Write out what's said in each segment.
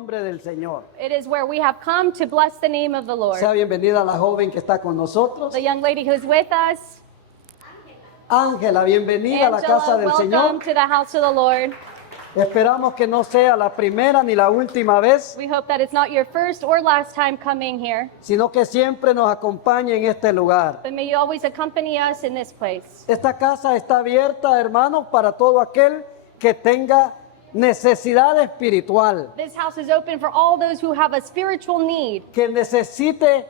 nombre del Señor. It is where we have come to bless the name of the Lord. Sea bienvenida la joven que está con nosotros. The young lady who's with us, Ángela, bienvenida a la casa Angela, del welcome Señor. to the house of the Lord. Esperamos que no sea la primera ni la última vez, We hope that it's not your first or last time coming here, sino que siempre nos acompañe en este lugar. but may you always accompany us in this place. Esta casa está abierta, hermanos, para todo aquel que tenga necesidad espiritual, This house is open for all those who have a spiritual need, que necesite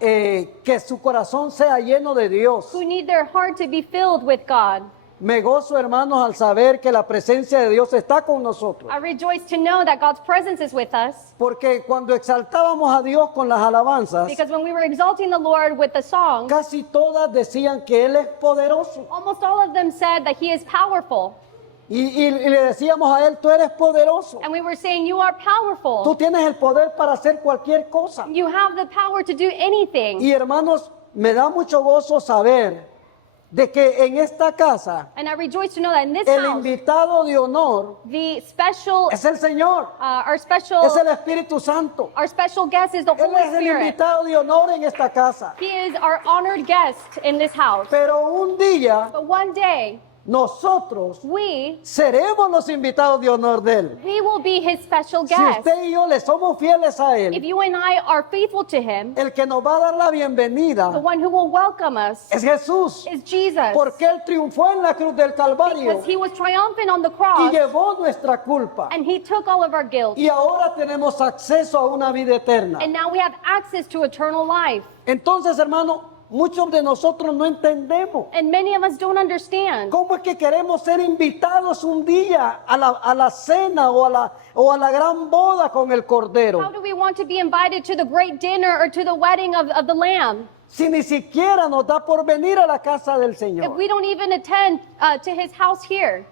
que su corazón sea lleno de Dios. who need their heart to be filled with God. Me gozo, hermanos, al saber que la presencia de Dios está con nosotros. I rejoice to know that God's presence is with us, Porque cuando exaltábamos a Dios con las alabanzas, because when we were exalting the Lord with the songs, casi todas decían que Él es poderoso. almost all of them said that He is powerful. Y le decíamos a Él, tú eres poderoso. And we were saying, you are Tú powerful. tienes el poder para hacer cualquier cosa. You have the power to do anything. Y hermanos, me da mucho gozo saber de que en esta casa And I rejoice to know that in this el house, invitado de honor the special, es el Señor, es el Espíritu Santo. our special guest is the Él Holy es el Spirit. invitado de honor en esta casa. He is our honored guest in this house. Pero un día But one day, nosotros we seremos los invitados de honor de Él. will be His special Si guest. usted y yo le somos fieles a If Él, you and I are faithful to Him, el que nos va a dar la the bienvenida one who will welcome us es Jesús. is Jesus. Porque Él triunfó en la cruz del Calvario Because He was triumphant on the y cross, llevó nuestra culpa. and He took all of our guilt. Y ahora tenemos acceso a una vida eterna. And now we have access to eternal life. Entonces, hermano, muchos de nosotros no entendemos And many of us don't understand. cómo es que queremos ser invitados un día a la cena o a la gran boda con el How Cordero, do we want to be invited to the great dinner or to the wedding of the Lamb si ni siquiera nos da por venir a la casa del if Señor. we don't even attend to His house here?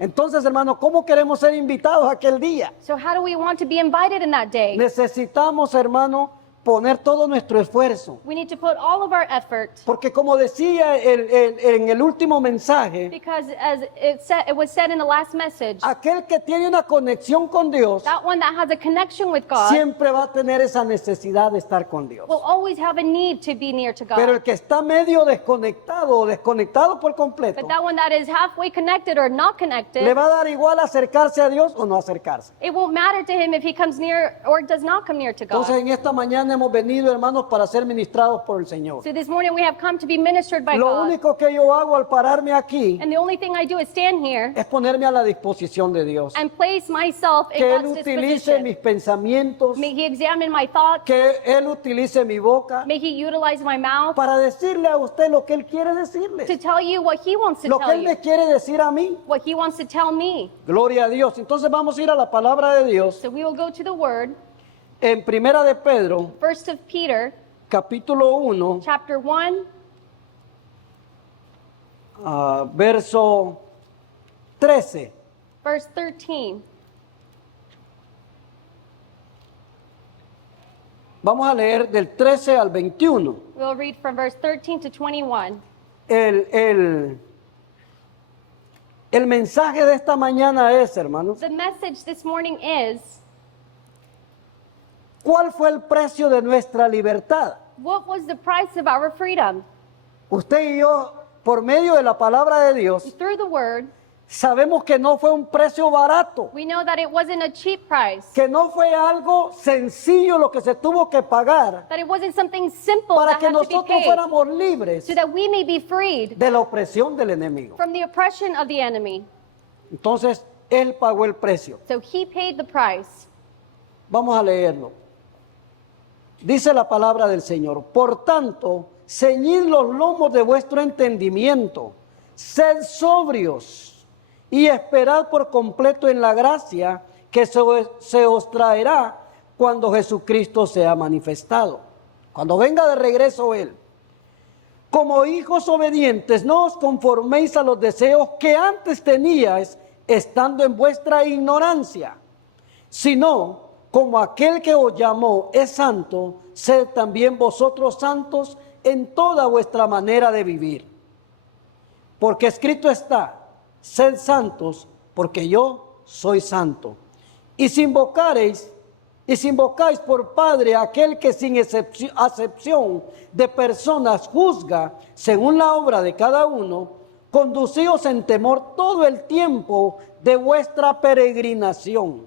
Entonces, hermano, ¿cómo queremos ser invitados aquel día? So how do we want to be invited in that day? Necesitamos, hermano, poner todo nuestro esfuerzo. We need to put all of our effort, Porque como decía en el último mensaje, because as it was said in the last message, aquel que tiene una conexión con Dios that one that has a connection with God siempre va a tener esa necesidad de estar con Dios. will always have a need to be near to Pero el God. que está medio desconectado o desconectado por completo, But that one that is halfway connected or not le connected, va a dar igual acercarse a Dios o no acercarse. it won't matter to him if he comes near or does not come near to Entonces God. en esta mañana hemos venido, hermanos, para ser ministrados por el Señor. So this morning we have come to be ministered by Lo God. único que yo hago al pararme aquí And the only thing I do is stand here es ponerme a la disposición de Dios. and place myself in Que Él God's utilice disposition. mis pensamientos, May He examine my thoughts. que Él utilice mi boca May He utilize my mouth para decirle a usted lo que Él quiere decirle, to tell you what He wants to lo que tell Él you, me quiere decir a mí. what He wants to tell me. Gloria a Dios. Entonces vamos a ir a la palabra de Dios So we will go to the Word, en Primera de Pedro, 1 of Peter, capítulo 1, chapter 1, verso 13. verse 13. Vamos a leer del 13 al 21. We'll read from verse 13 to 21. El mensaje de esta mañana es, hermanos, The message this morning is, ¿cuál fue el precio de nuestra libertad? what was the price of our freedom? Usted y yo, por medio de la palabra de Dios, Through the Word, sabemos que no fue un precio barato, we know that it wasn't a cheap price, que no fue algo sencillo lo que se tuvo que pagar that it wasn't something simple para that que had to be nosotros paid, fuéramos libres so that we may be freed de la opresión del enemigo. from the oppression of the enemy. Entonces, Él pagó el precio. So He paid the price. Vamos a leerlo. Dice la palabra del Señor: por tanto, ceñid los lomos de vuestro entendimiento, sed sobrios y esperad por completo en la gracia que se os traerá cuando Jesucristo sea manifestado. Cuando venga de regreso Él. Como hijos obedientes, no os conforméis a los deseos que antes teníais estando en vuestra ignorancia, sino como aquel que os llamó es santo, sed también vosotros santos en toda vuestra manera de vivir. Porque escrito está: sed santos, porque yo soy santo. Y si invocáis por Padre a aquel que sin acepción de personas juzga según la obra de cada uno, conducíos en temor todo el tiempo de vuestra peregrinación,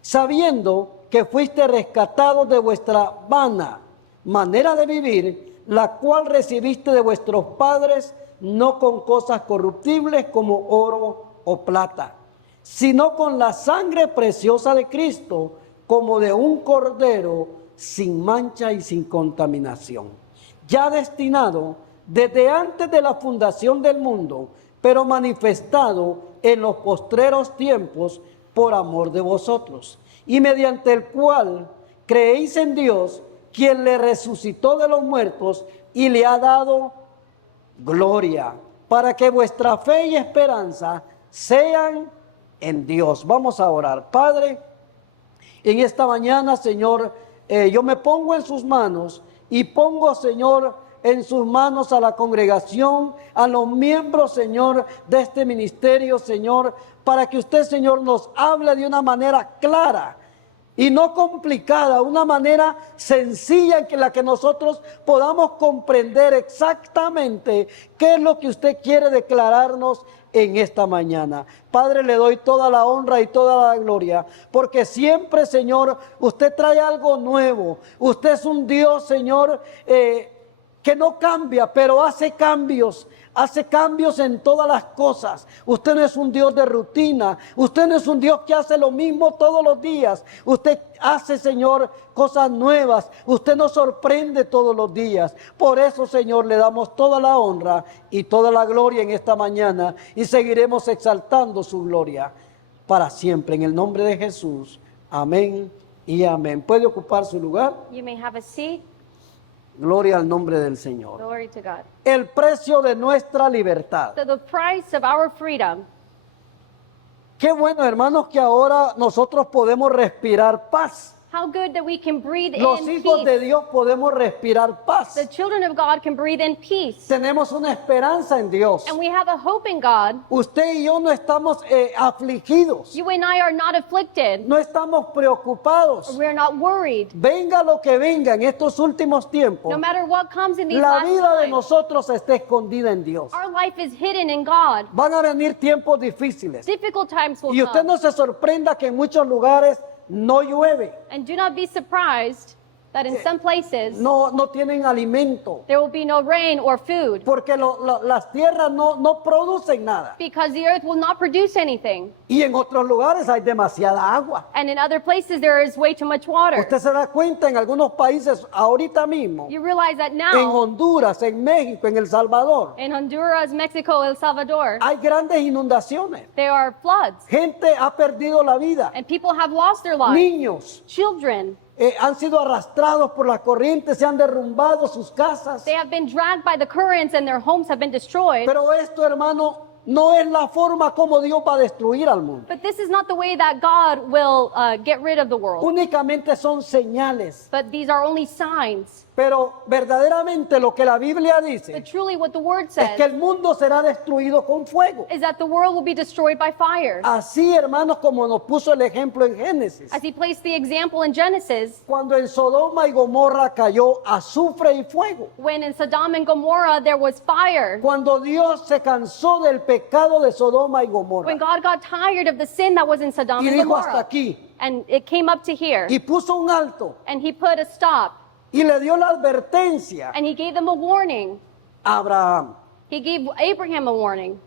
sabiendo que fuiste rescatados de vuestra vana manera de vivir, la cual recibiste de vuestros padres, no con cosas corruptibles como oro o plata, sino con la sangre preciosa de Cristo, como de un cordero sin mancha y sin contaminación, ya destinado desde antes de la fundación del mundo, pero manifestado en los postreros tiempos por amor de vosotros, y mediante el cual creéis en Dios, quien le resucitó de los muertos y le ha dado gloria, para que vuestra fe y esperanza sean en Dios. Vamos a orar. Padre, en esta mañana, Señor, yo me pongo en sus manos y pongo, Señor, en sus manos a la congregación, a los miembros, Señor, de este ministerio, Señor, para que usted, Señor, nos hable de una manera clara y no complicada, una manera sencilla en que la que nosotros podamos comprender exactamente qué es lo que usted quiere declararnos en esta mañana. Padre, le doy toda la honra y toda la gloria, porque siempre, Señor, usted trae algo nuevo. Usted es un Dios, Señor, que no cambia, pero hace cambios en todas las cosas. Usted no es un Dios de rutina, usted no es un Dios que hace lo mismo todos los días. Usted hace, Señor, cosas nuevas, usted nos sorprende todos los días. Por eso, Señor, le damos toda la honra y toda la gloria en esta mañana y seguiremos exaltando su gloria para siempre. En el nombre de Jesús, amén y amén. ¿Puede ocupar su lugar? You may have a seat. Gloria al nombre del Señor. Glory to God. El precio de nuestra libertad. So the price of our freedom. Qué bueno, hermanos, que ahora nosotros podemos respirar paz. How good that we can breathe Los in hijos de peace. Dios podemos respirar paz. The children of God can breathe in peace. Tenemos una esperanza en Dios. And we have a hope in God. Usted y yo no estamos afligidos, You and I are not afflicted. no estamos preocupados. We're not worried. Venga lo que venga en estos últimos tiempos, No matter what comes in these la last vida de times, nosotros está escondida en Dios. our life is hidden in God. Van a venir tiempos difíciles. Difficult times will Y usted come. no se sorprenda que en muchos lugares no llueve, And do not be surprised that in some places no tienen alimento, there will be no rain or food porque las tierras no producen nada. because the earth will not produce anything. Y en otros lugares hay demasiada agua. And in other places there is way too much water. Usted se da cuenta en algunos países ahorita mismo, You realize that en now Honduras, en México, en El Salvador, in Honduras, Mexico, El Salvador, hay grandes inundaciones. there are floods Gente ha perdido la vida. and people have lost their lives. Niños Children, han sido arrastrados por la corriente, se han derrumbado sus casas. they have been dragged by the currents and their homes have been destroyed. Pero esto, hermano, no es la forma como Dios va a destruir al mundo. But this is not the way that God will get rid of the world. Únicamente son señales. But these are only signs. Pero verdaderamente lo que la Biblia But dice truly what the word es says que el mundo será destruido con fuego. is that the world will be destroyed by fire. Así, hermanos, como nos puso el ejemplo en Génesis. As he placed the example in Genesis, Cuando en Sodoma y Gomorra cayó azufre y fuego. when in Sodom and Gomorrah there was fire, Cuando Dios se cansó del pecado de Sodoma y Gomorra. when God got tired of the sin that was in Sodom Y and dijo hasta Gomorrah, aquí. and it came up to here, Y puso un alto. and he put a stop, Y le dio la advertencia and he gave them a warning. a Abraham. He gave Abraham a warning.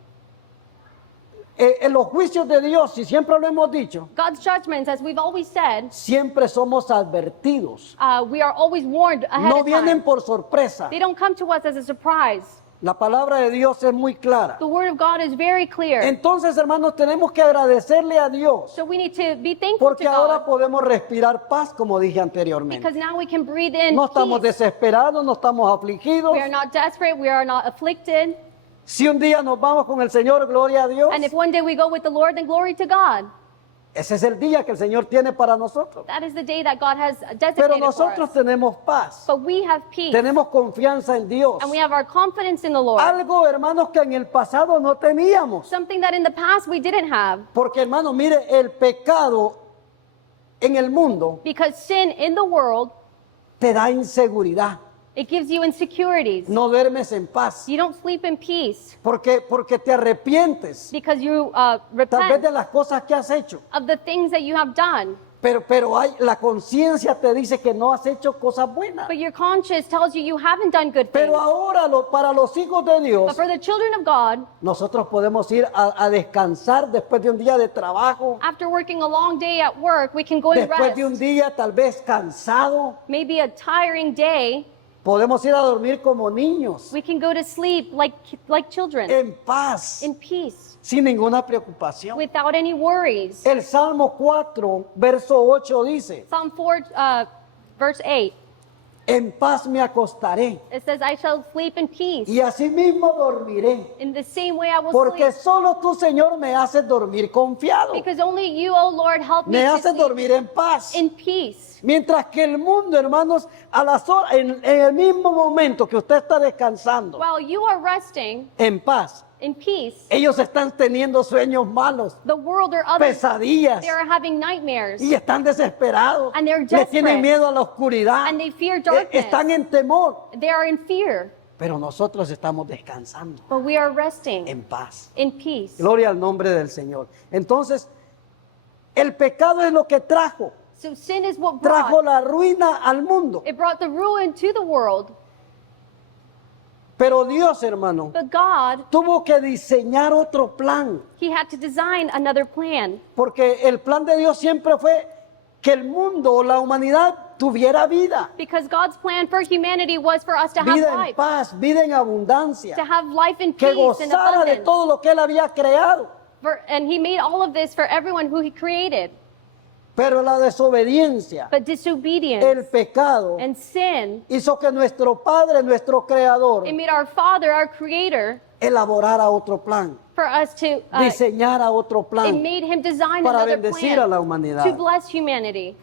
En los juicios de Dios, y siempre lo hemos dicho, God's judgments, as we've always said, siempre somos advertidos. we are always warned ahead No of vienen time. por sorpresa. They don't come to us as a surprise. La palabra de Dios es muy clara. The word of God is very clear. Entonces, hermanos, tenemos que agradecerle a Dios So we need to be thankful to porque ahora God podemos respirar paz, como dije anteriormente. because now we can breathe in No estamos peace. desesperados, no estamos afligidos. We are not desperate. We are not afflicted. Si un día nos vamos con el Señor, gloria a Dios, And if one day we go with the Lord, then glory to God. ese es el día que el Señor tiene para nosotros. That is the day that God has Pero designated for nosotros us. tenemos paz, But we have peace. tenemos confianza en Dios. And we have our confidence in the Lord. Algo, hermanos, que en el pasado no teníamos. Something that in the past we didn't have. Porque, hermanos, mire, el pecado en el mundo Because sin in the world, te da inseguridad. it gives you insecurities. No duermes en paz. You don't sleep in peace Porque te arrepientes because you tal vez repent de las cosas que has hecho. of the things that you have done. Pero la conciencia te dice que no has hecho cosas buenas. But your conscience tells you you haven't done good things. Pero ahora para los hijos de But Dios, for the children of God, nosotros podemos ir a descansar después de un día de trabajo, after working a long day at work, we can go and después de un rest. día tal vez cansado. Maybe a tiring day, Podemos ir a dormir como niños, we can go to sleep like children, en paz, in peace, sin ninguna preocupación. without any worries. El Salmo 4, verso 8 dice, Psalm 4, verse 8, en paz me acostaré it says, I shall sleep in peace. y asimismo dormiré, In the same way I will porque sleep. solo tú, Señor, me haces dormir confiado, Because only you, O Lord, help me me to haces sleep dormir en paz. in peace. Mientras que el mundo, hermanos, a las horas, en el mismo momento que usted está descansando While you are resting en paz, in peace, ellos están teniendo sueños malos, the world or others, pesadillas, they are having nightmares y están desesperados, And they're le desperate. tienen miedo a la oscuridad, and they fear darkness. están en temor, They are in fear, pero nosotros estamos descansando but we are resting en paz. in peace. Gloria al nombre del Señor. Entonces, el pecado es lo que trajo So sin is what trajo brought, la ruina al mundo. it brought the ruin to the world. Pero Dios, hermano, But God, tuvo que diseñar otro plan, He had to design another plan. porque el plan de Dios siempre fue que el mundo o la humanidad tuviera vida, Because God's plan for humanity was for us to have vida en life, paz, vida en abundancia, to have life in que peace and gozara de abundance. todo lo que Él había creado. And He made all of this for everyone who He created. Pero la desobediencia, But disobedience el pecado, and sin, hizo que nuestro Padre, nuestro Creador, it made our Father, our Creator, elaborara otro plan, for us to, diseñara otro it plan, made Him design para another bendecir a la plan humanidad. to bless humanity.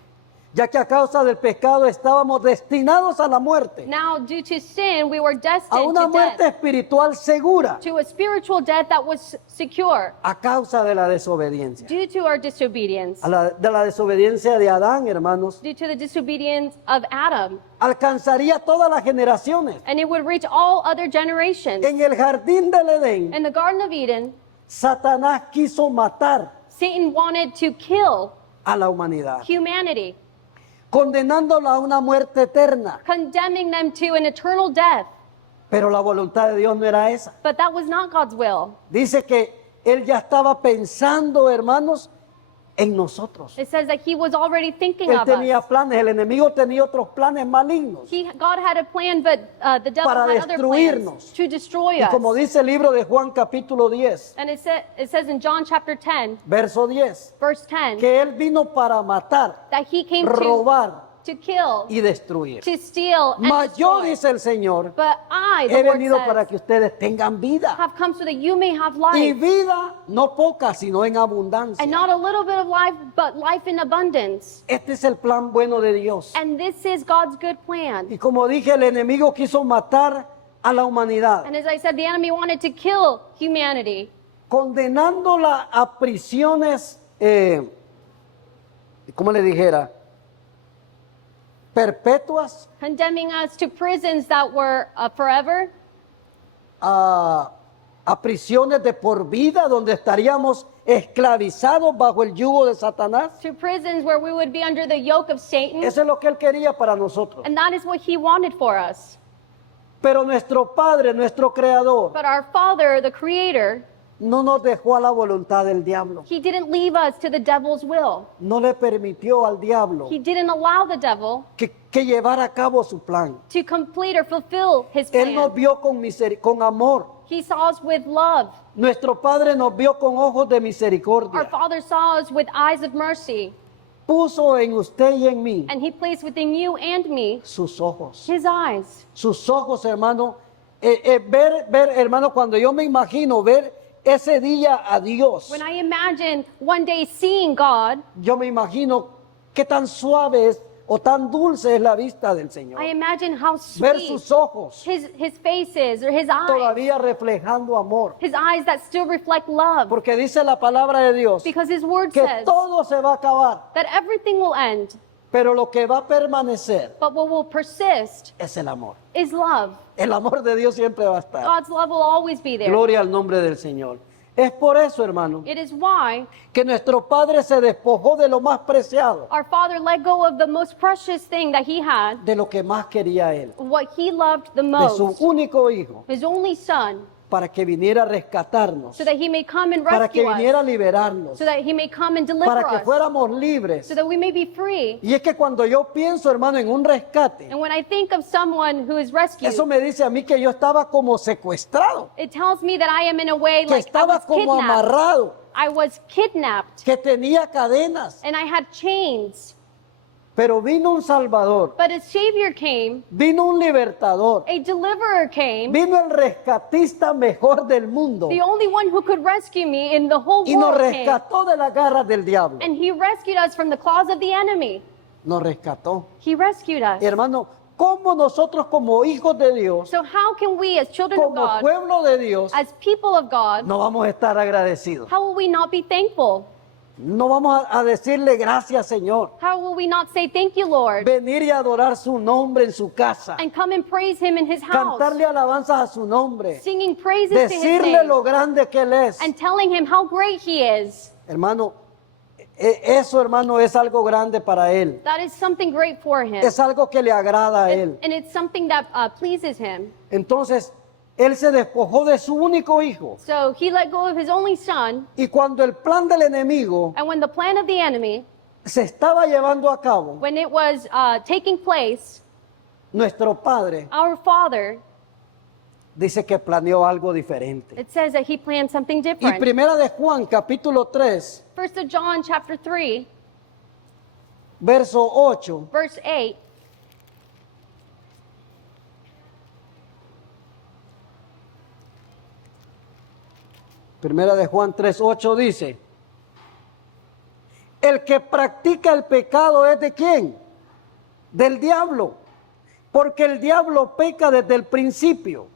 ya que a causa del pecado estábamos destinados a la muerte, Now, due to sin, we were a destined una to muerte death, espiritual segura, to a spiritual death that was secure a causa de la desobediencia. due to our disobedience, De la desobediencia de Adán, hermanos, due to the disobedience of Adam, alcanzaría todas las generaciones. and it would reach all other generations. En el jardín del Edén, In the Garden of Eden, Satanás quiso matar Satan wanted to kill a la humanidad, humanity, condenándola a una muerte eterna. condemning them to an eternal death. Pero la voluntad de Dios no era esa. But that was not God's will. Dice que Él ya estaba pensando, hermanos, en nosotros. It says that He was already thinking Él of tenía us. planes, el enemigo tenía otros planes malignos. God had a plan, but the devil Para had other destruirnos. plans to destroy Y us. como dice el libro de Juan capítulo 10, And it says in John chapter 10, verso 10, verse 10, que Él vino para matar, that He came robar to kill, y destruir. to steal, and Mas yo, destroy. dice el Señor, But I, the he Lord venido para says, que ustedes tengan vida. have come so that you may have Y life. vida no poca, sino en abundancia. And not a little bit of life, but life in abundance. Este es el plan bueno de Dios. And this is God's good plan. Y como dije, el enemigo quiso matar a la humanidad, And as I said, the enemy wanted to kill humanity, condenándola a prisiones, ¿cómo le dijera? Perpetuas, condemning us to prisons that were forever, a prisiones de por vida, donde estaríamos esclavizados bajo el yugo de Satanás. to prisons where we would be under the yoke of Satan. Eso es lo que él quería para nosotros. And that is what He wanted for us. Pero nuestro Padre, nuestro Creador, But our Father, the Creator, no nos dejó a la voluntad del diablo. He didn't leave us to the devil's will. No le permitió al diablo He didn't allow the devil que llevara a cabo su plan. to complete or fulfill His Él nos plan. vio con amor. He saw us with love. Nuestro Padre nos vio con ojos de Our misericordia. Father saw us with eyes of mercy. Puso en usted y en mí And He placed within you and me sus ojos. His eyes. Sus ojos, hermano. Hermano, cuando yo me imagino ver ese día a Dios, When I imagine one day seeing God, yo me imagino qué tan suave es o tan dulce es la vista del Señor. I imagine how Ver sweet sus ojos his face is, or his eyes. todavía reflejando amor. His eyes that still reflect love. Porque dice la palabra de Dios Because his word que says todo se va a acabar, that everything will end, pero lo que va a permanecer but what will persist es el amor. is love. El amor de Dios siempre va a estar. God's love will always be there. Gloria al nombre del Señor. Es por eso, hermano, It is why que nuestro Padre se despojó de lo más preciado, our Father let go of the most precious thing that he had, de lo que más quería Él, what he loved the de su most, único Hijo, his only Son, para que viniera a rescatarnos, so that he may come and para que rescue viniera a us, liberarnos, so that he may come and deliver para que us, fuéramos libres. so that we may be free. Y es que cuando yo pienso, hermano, en un rescate, And when I think of someone who is rescued, eso me dice a mí que yo estaba como secuestrado, it tells me that I am in a way que like I estaba was como kidnapped. amarrado, I was kidnapped, que tenía cadenas. and I had chains. Pero vino un Salvador, But a Savior came, vino un libertador, a deliverer came, vino el rescatista mejor del mundo the only one who could rescue me in the whole y nos world came. rescató de las garras del diablo. And he rescued us from the claws of the enemy. Nos rescató. He rescued us. Hermano, ¿cómo nosotros como hijos de Dios, So how can we as children of como God, pueblo de Dios, as people of God, no vamos a estar agradecidos? how will we not be thankful? No vamos a decirle gracias, Señor. How will we not say thank you, Lord, Venir y adorar su nombre en su casa. and come and praise him in his house, Cantarle alabanzas a su nombre. singing praises to his Decirle name, lo grande que Él es. and telling him how great he is? Hermano, eso, hermano, es algo grande para Él. That is something great for him. Es algo que le agrada a Él. And it's something that pleases him. Entonces, Él se despojó de su único hijo. So he let go of his only son, Y cuando el plan del enemigo and when the plan of the enemy, se estaba llevando a cabo, when it was taking place, nuestro Padre our Father, dice que planeó algo diferente. it says that he planned something Y different. primera de Juan, capítulo 3, First of John chapter 3, verso 8, verse 8, primera de Juan 3, 8 dice, el que practica el pecado es de quién? Del diablo, porque el diablo peca desde el principio.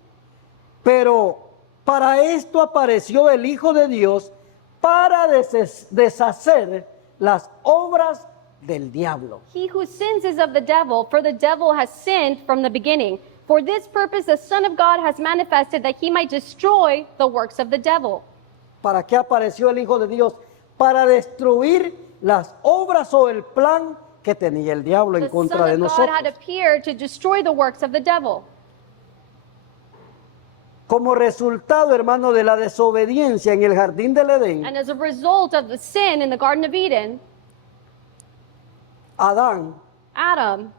Pero para esto apareció el Hijo de Dios para deshacer las obras del diablo. he who sins is of the devil, for the devil has sinned from the beginning. For this purpose the Son of God has manifested, that he might destroy the works of the devil. ¿Para qué apareció el Hijo de Dios? Para destruir las obras o el plan que tenía el diablo en The contra Son de of God nosotros. had appeared to destroy the works of the devil. Como resultado, hermano, de la desobediencia en el jardín del Edén, And as a result of the sin in the Garden of Eden, Adán Adam,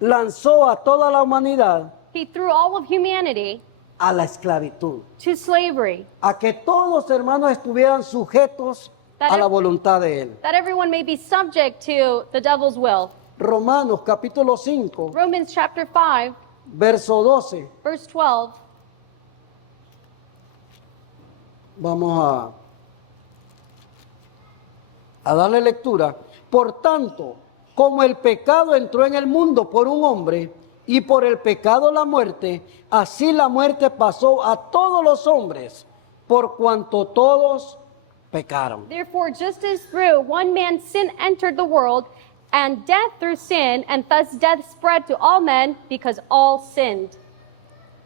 lanzó a toda la humanidad he threw all of humanity a la esclavitud, to slavery, a que todos, hermanos, estuvieran sujetos a la voluntad de Él. that everyone may be subject to the devil's will. Romanos capítulo 5, Romans chapter 5, verso 12. verse 12. Vamos a darle lectura. Por tanto, como el pecado entró en el mundo por un hombre y por el pecado la muerte, así la muerte pasó a todos los hombres, por cuanto todos pecaron. Therefore, just as through one man's sin entered the world, and death through sin, and thus death spread to all men, because all sinned.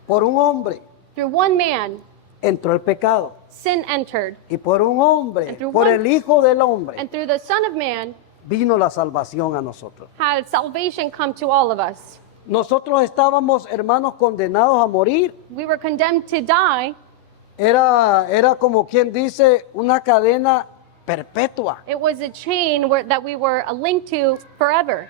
Por un hombre Through one man, entró el pecado, sin entered, y por un hombre, And through por one- el Hijo del Hombre, and through the Son of Man vino la salvación a nosotros. had salvation come to all of us. Nosotros estábamos, hermanos, condenados a morir. We were condemned to die. Era como quien dice una cadena perpetua. It was a chain that we were linked to forever.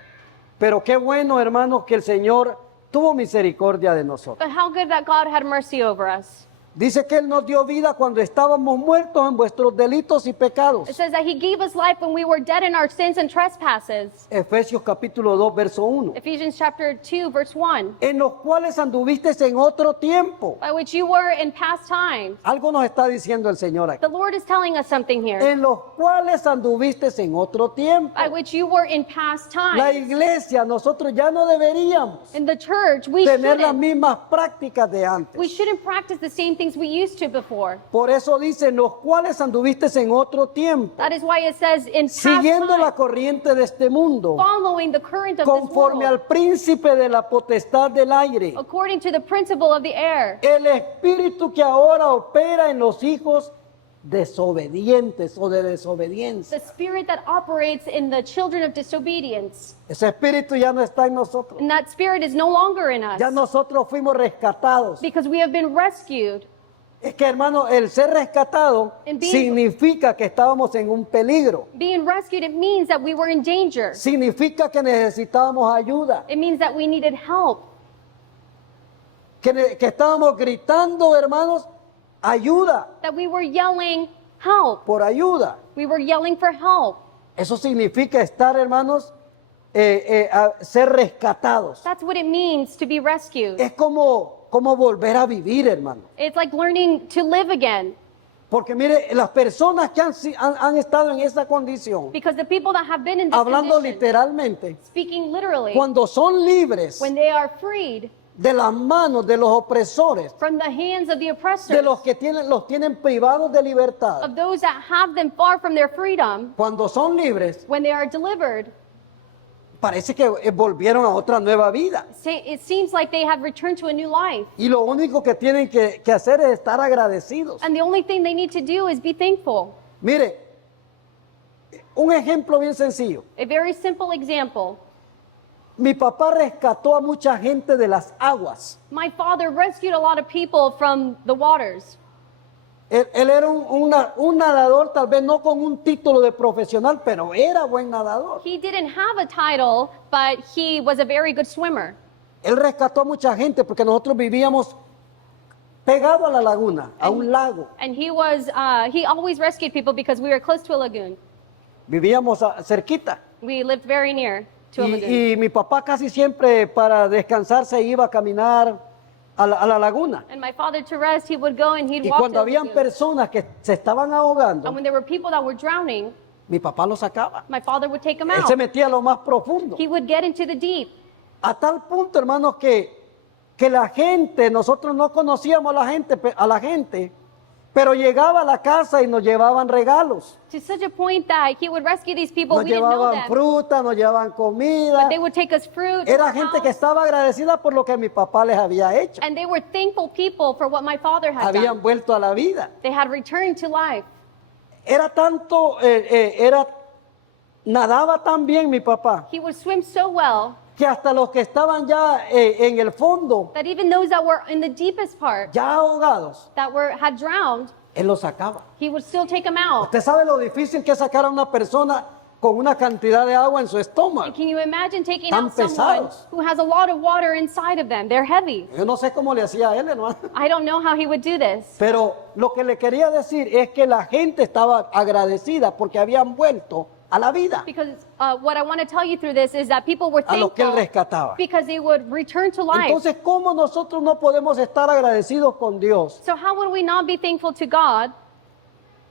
Pero qué bueno, hermanos, que el Señor tuvo misericordia de nosotros. But how good that God had mercy over us. Dice que Él nos dio vida cuando estábamos muertos en vuestros delitos y pecados. It says that he gave us life when we were dead in our sins and trespasses. Efesios capítulo 2, verso 1. Ephesians chapter 2, verse 1. En los cuales anduviste en otro tiempo. By which you were in past times. Algo nos está diciendo el Señor aquí. The Lord is telling us something here. En los cuales anduviste en otro tiempo. By which you were in past La times. iglesia, nosotros ya no deberíamos In the church, we tener las shouldn't. mismas prácticas de We antes. shouldn't practice the same things we used to before. Por eso dice, en los cuales anduviste en otro tiempo, That is why it says in past siguiendo la times, corriente de este mundo, following the current of this conforme al world, príncipe de la potestad del aire, according to the principle of the air, el espíritu que ahora opera en los hijos desobedientes o de desobediencia. the spirit that operates in the children of disobedience. Ese espíritu ya no está en nosotros. And that spirit is no longer in us Ya nosotros fuimos rescatados. because we have been rescued. Es que, hermano, el ser rescatado And being- significa que estábamos en un peligro. Being rescued, it means that we were in danger. Significa que necesitábamos ayuda. It means that we needed help. Que estábamos gritando, hermanos, ayuda, That we were yelling, help. por ayuda. We were yelling for help. Eso significa estar, hermanos, ser rescatados. That's what it means to be rescued. Es como volver a vivir, hermano. It's like learning to live again. Porque mire, las personas que han estado en esa condición, Because the people that have been in this hablando condition, literalmente, speaking literally, cuando son libres when they are freed de las manos de los opresores, from the hands of the de oppressors, los que los tienen privados de libertad, of those that have them far from their freedom, cuando son libres, when they are delivered, parece que volvieron a otra nueva vida. it seems like they have returned to a new life. Y lo único que tienen que hacer es estar agradecidos. And the only thing they need to do is be thankful. Mire, un ejemplo bien sencillo. A very simple example. Mi papá rescató a mucha gente de las aguas. My father rescued a lot of people from the waters. Él era un nadador, tal vez no con un título de profesional, pero era buen nadador. He didn't have a title, but he was a very good swimmer. Él rescató a mucha gente porque nosotros vivíamos pegado a la laguna, a un lago. And he always rescued people because we were close to a lagoon. Vivíamos cerquita. We lived very near to a lagoon. Y mi papá casi siempre para descansar se iba a caminar a la laguna. And my father, to rest, he would go and he'd Y walk to cuando the habían lagoon. personas que se estaban ahogando, And when there were people that were drowning, mi papá los sacaba. my father would take them Él out. se metía a lo más profundo. He would get into the deep. A tal punto, hermanos, que la gente, nosotros no conocíamos a la gente, pero llegaba a la casa y nos llevaban regalos. To such a point that he would rescue these people. Nos We didn't know llevaban them. fruta, nos llevaban comida. But they would take us fruit. to Era our gente que house, estaba agradecida por lo que mi papá les había hecho. and they were thankful people for what my father had Habían done. vuelto a la vida. They had returned to life. Era tanto, nadaba tan bien mi papá, He would swim so well que hasta los que estaban ya en el fondo, that even those that were in the deepest part, ya ahogados, that had drowned, él los sacaba. he would still take them out. Usted sabe lo difícil que es sacar a una persona con una cantidad de agua en su estómago. Can you imagine taking Tan out someone pesados. who has a lot of water inside of them? They're heavy. Yo no sé cómo le hacía a él, hermano. I don't know how he would do this. Pero lo que le quería decir es que la gente estaba agradecida porque habían vuelto a la vida, Because what I want to tell you through this is that people were a los que él thankful rescataba. because they would return to life. Entonces, ¿cómo nosotros no podemos estar agradecidos con Dios? So how would we not be thankful to God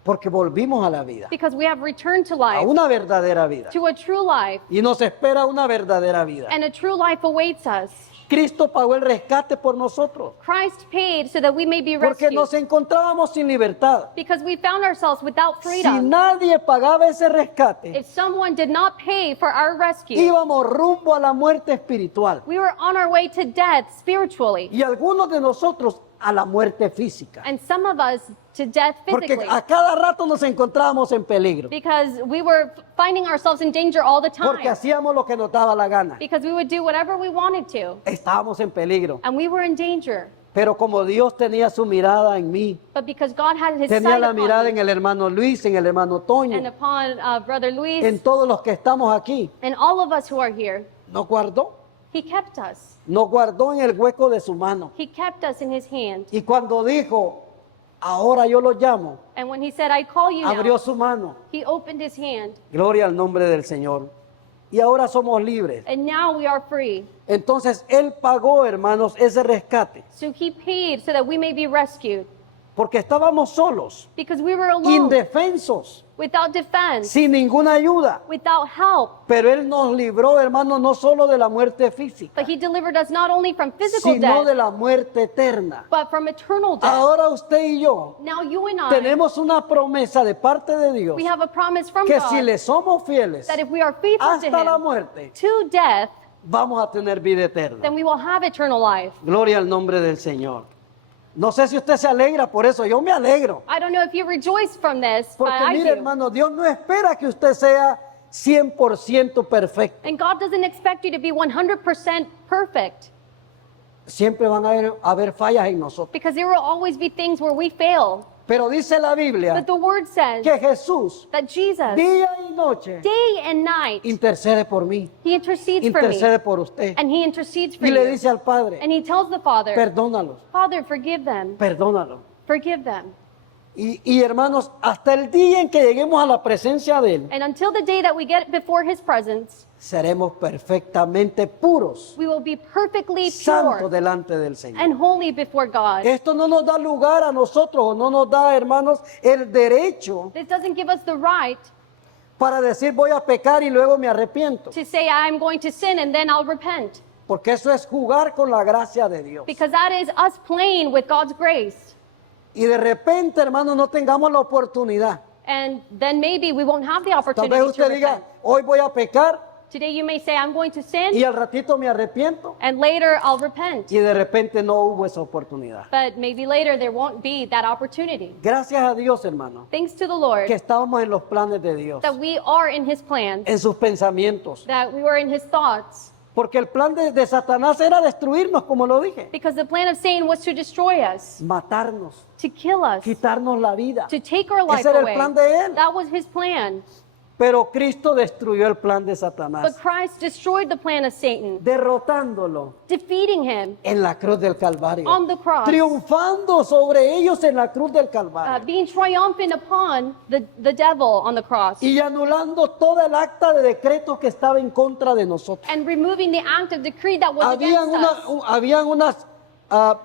Porque volvimos a la vida, because we have returned to a life, una verdadera vida. to a true life, Y nos espera una verdadera vida. and a true life awaits us. Cristo pagó el rescate por nosotros, Christ paid so that we may be porque rescued. nos encontrábamos sin libertad. Because we found ourselves without Si freedom. nadie pagaba ese rescate, If someone did not pay for our rescue, íbamos rumbo a la muerte espiritual. we were on our way to death spiritually, Y algunos de nosotros a la muerte física. and some of us to death Porque physically. a cada rato nos encontrábamos en peligro. Because we were finding ourselves in danger all the Porque time. hacíamos lo que nos daba la gana. Because we would do whatever we wanted to. Estábamos en peligro. And we were in danger. Pero como Dios tenía su mirada en mí, But because God had his tenía sight la mirada upon en me, el hermano Luis, en el hermano and Toño, upon Brother Luis, en todos los que estamos aquí, and all of us who are here, nos guardó. he kept us. Nos guardó en el hueco de su mano. He kept us in his hand. Y cuando dijo, ahora yo lo llamo, And when he said, I call you abrió now, su mano. he opened his hand. Gloria al nombre del Señor. Y ahora somos libres. And now we are free. Entonces Él pagó, hermanos, ese rescate. So he paid so that we may be rescued. Porque estábamos solos, Because we were alone, indefensos, without defense, sin ninguna ayuda. without help. Pero Él nos libró, hermanos, no solo de la muerte física, But he delivered us not only from physical sino de death, la muerte eterna. but from eternal death. Ahora usted y yo Now you and I, tenemos una promesa de parte de Dios we have a promise from que God si le somos fieles that if we are faithful to hasta la him muerte, to death, vamos a tener vida eterna. then we will have eternal life. Gloria al nombre del Señor. No sé si usted se alegra por eso, yo me alegro. I don't know if you rejoice from this, but Porque I mire, do. hermano, Dios no espera que usted sea 100% perfecto. And God doesn't expect you to be 100% perfect, Siempre van a haber fallas en nosotros. because there will always be things where we fail. Pero dice la Biblia But the word says que Jesús, that Jesus, día y noche, day and night, intercede por mí, he intercedes for me, intercede por usted. and he intercedes for Y le you. dice al Padre, And he tells the Father, perdónalos, Father, forgive them, perdónalos. forgive them. Y hermanos, hasta el día en que lleguemos a la presencia de Él, And until the day that we get before his presence, seremos perfectamente puros, we will be perfectly santos pure delante del Señor. and holy before God. Esto no nos da lugar a nosotros, o no nos da, hermanos, el derecho This doesn't give us the right para decir voy a pecar y luego me arrepiento. to say, I'm going to sin and then I'll repent. Porque eso es jugar con la gracia de Dios. Because that is us playing with God's grace. Y de repente, hermanos, no tengamos la oportunidad. And then maybe we won't have the Tal opportunity vez to usted diga, repent. hoy voy a pecar Today you may say, I'm going to sin, y al ratito me arrepiento. and later I'll repent. Y de repente no hubo esa oportunidad. But maybe later there won't be that opportunity. Gracias a Dios, hermano, Thanks to the Lord que estábamos en los planes de Dios, that we are in his plans, en sus pensamientos. that we were in his thoughts. Porque el plan de Satanás era destruirnos, como lo dije, Because the plan of Satan was to destroy us, matarnos, to kill us, quitarnos la vida. to take our life Ese era el away. plan de él. That was his plan. Pero Cristo destruyó el plan de Satanás, But Christ destroyed the plan of Satan, derrotándolo defeating him en la cruz del Calvario, on the cross, triunfando sobre ellos en la cruz del Calvario being triumphant upon the devil on the cross, y anulando toda el acta de decretos que estaba en contra de nosotros. and removing the act of decree that was Habían, against us. habían unas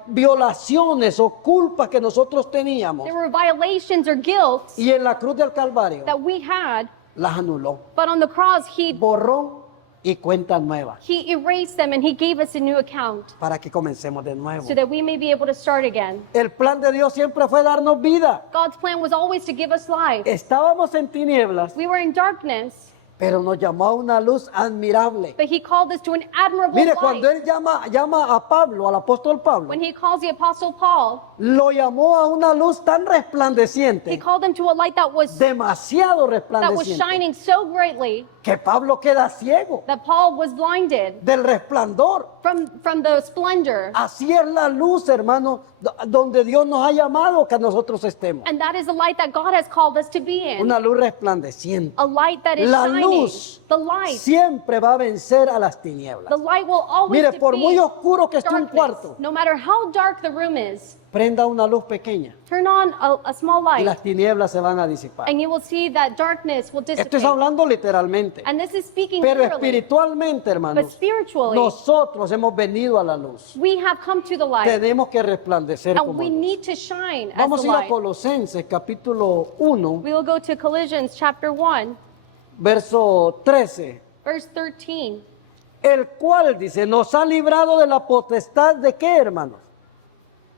violaciones o culpas que nosotros teníamos There were violations or guilt y en la cruz del Calvario that we had, las anuló. but on the cross Borrón y cuenta nueva he erased them and he gave us a new account para que comencemos de nuevo. so that we may be able to start again. El plan de Dios siempre fue darnos vida. God's plan was always to give us life. Estábamos en tinieblas, We were in darkness, pero nos llamó a una luz admirable. but he called us to an admirable Mire, cuando light. él llama a Pablo, al apóstol Pablo, When he calls the apostle Paul, lo llamó a una luz tan he resplandeciente, called him to a light that was demasiado that was resplandeciente, shining so brightly que Pablo queda ciego that Paul was blinded del resplandor. from the splendor. Así es la luz, hermano, donde Dios nos ha llamado que nosotros estemos. And that is the light that God has called us to be in. Una luz resplandeciente. A light that is La shining. luz The light. siempre va a vencer a las tinieblas. The light will always Mire, defeat por muy oscuro que esté un darkness. cuarto, No matter how dark the room is, prenda una luz pequeña turn on a small y light las tinieblas se van a disipar. and you will see that darkness will Esto dissipate. es hablando literalmente. And this is speaking Pero literally. espiritualmente, But hermanos, spiritually, nosotros hemos venido a la luz. we have come to the light. Tenemos que resplandecer And como we luz. need to shine as Vamos the a ir a light. Colosenses capítulo 1, We will go to Colossians chapter 1, verso 13. verse 13. El cual dice, nos ha librado de la potestad de qué, hermanos?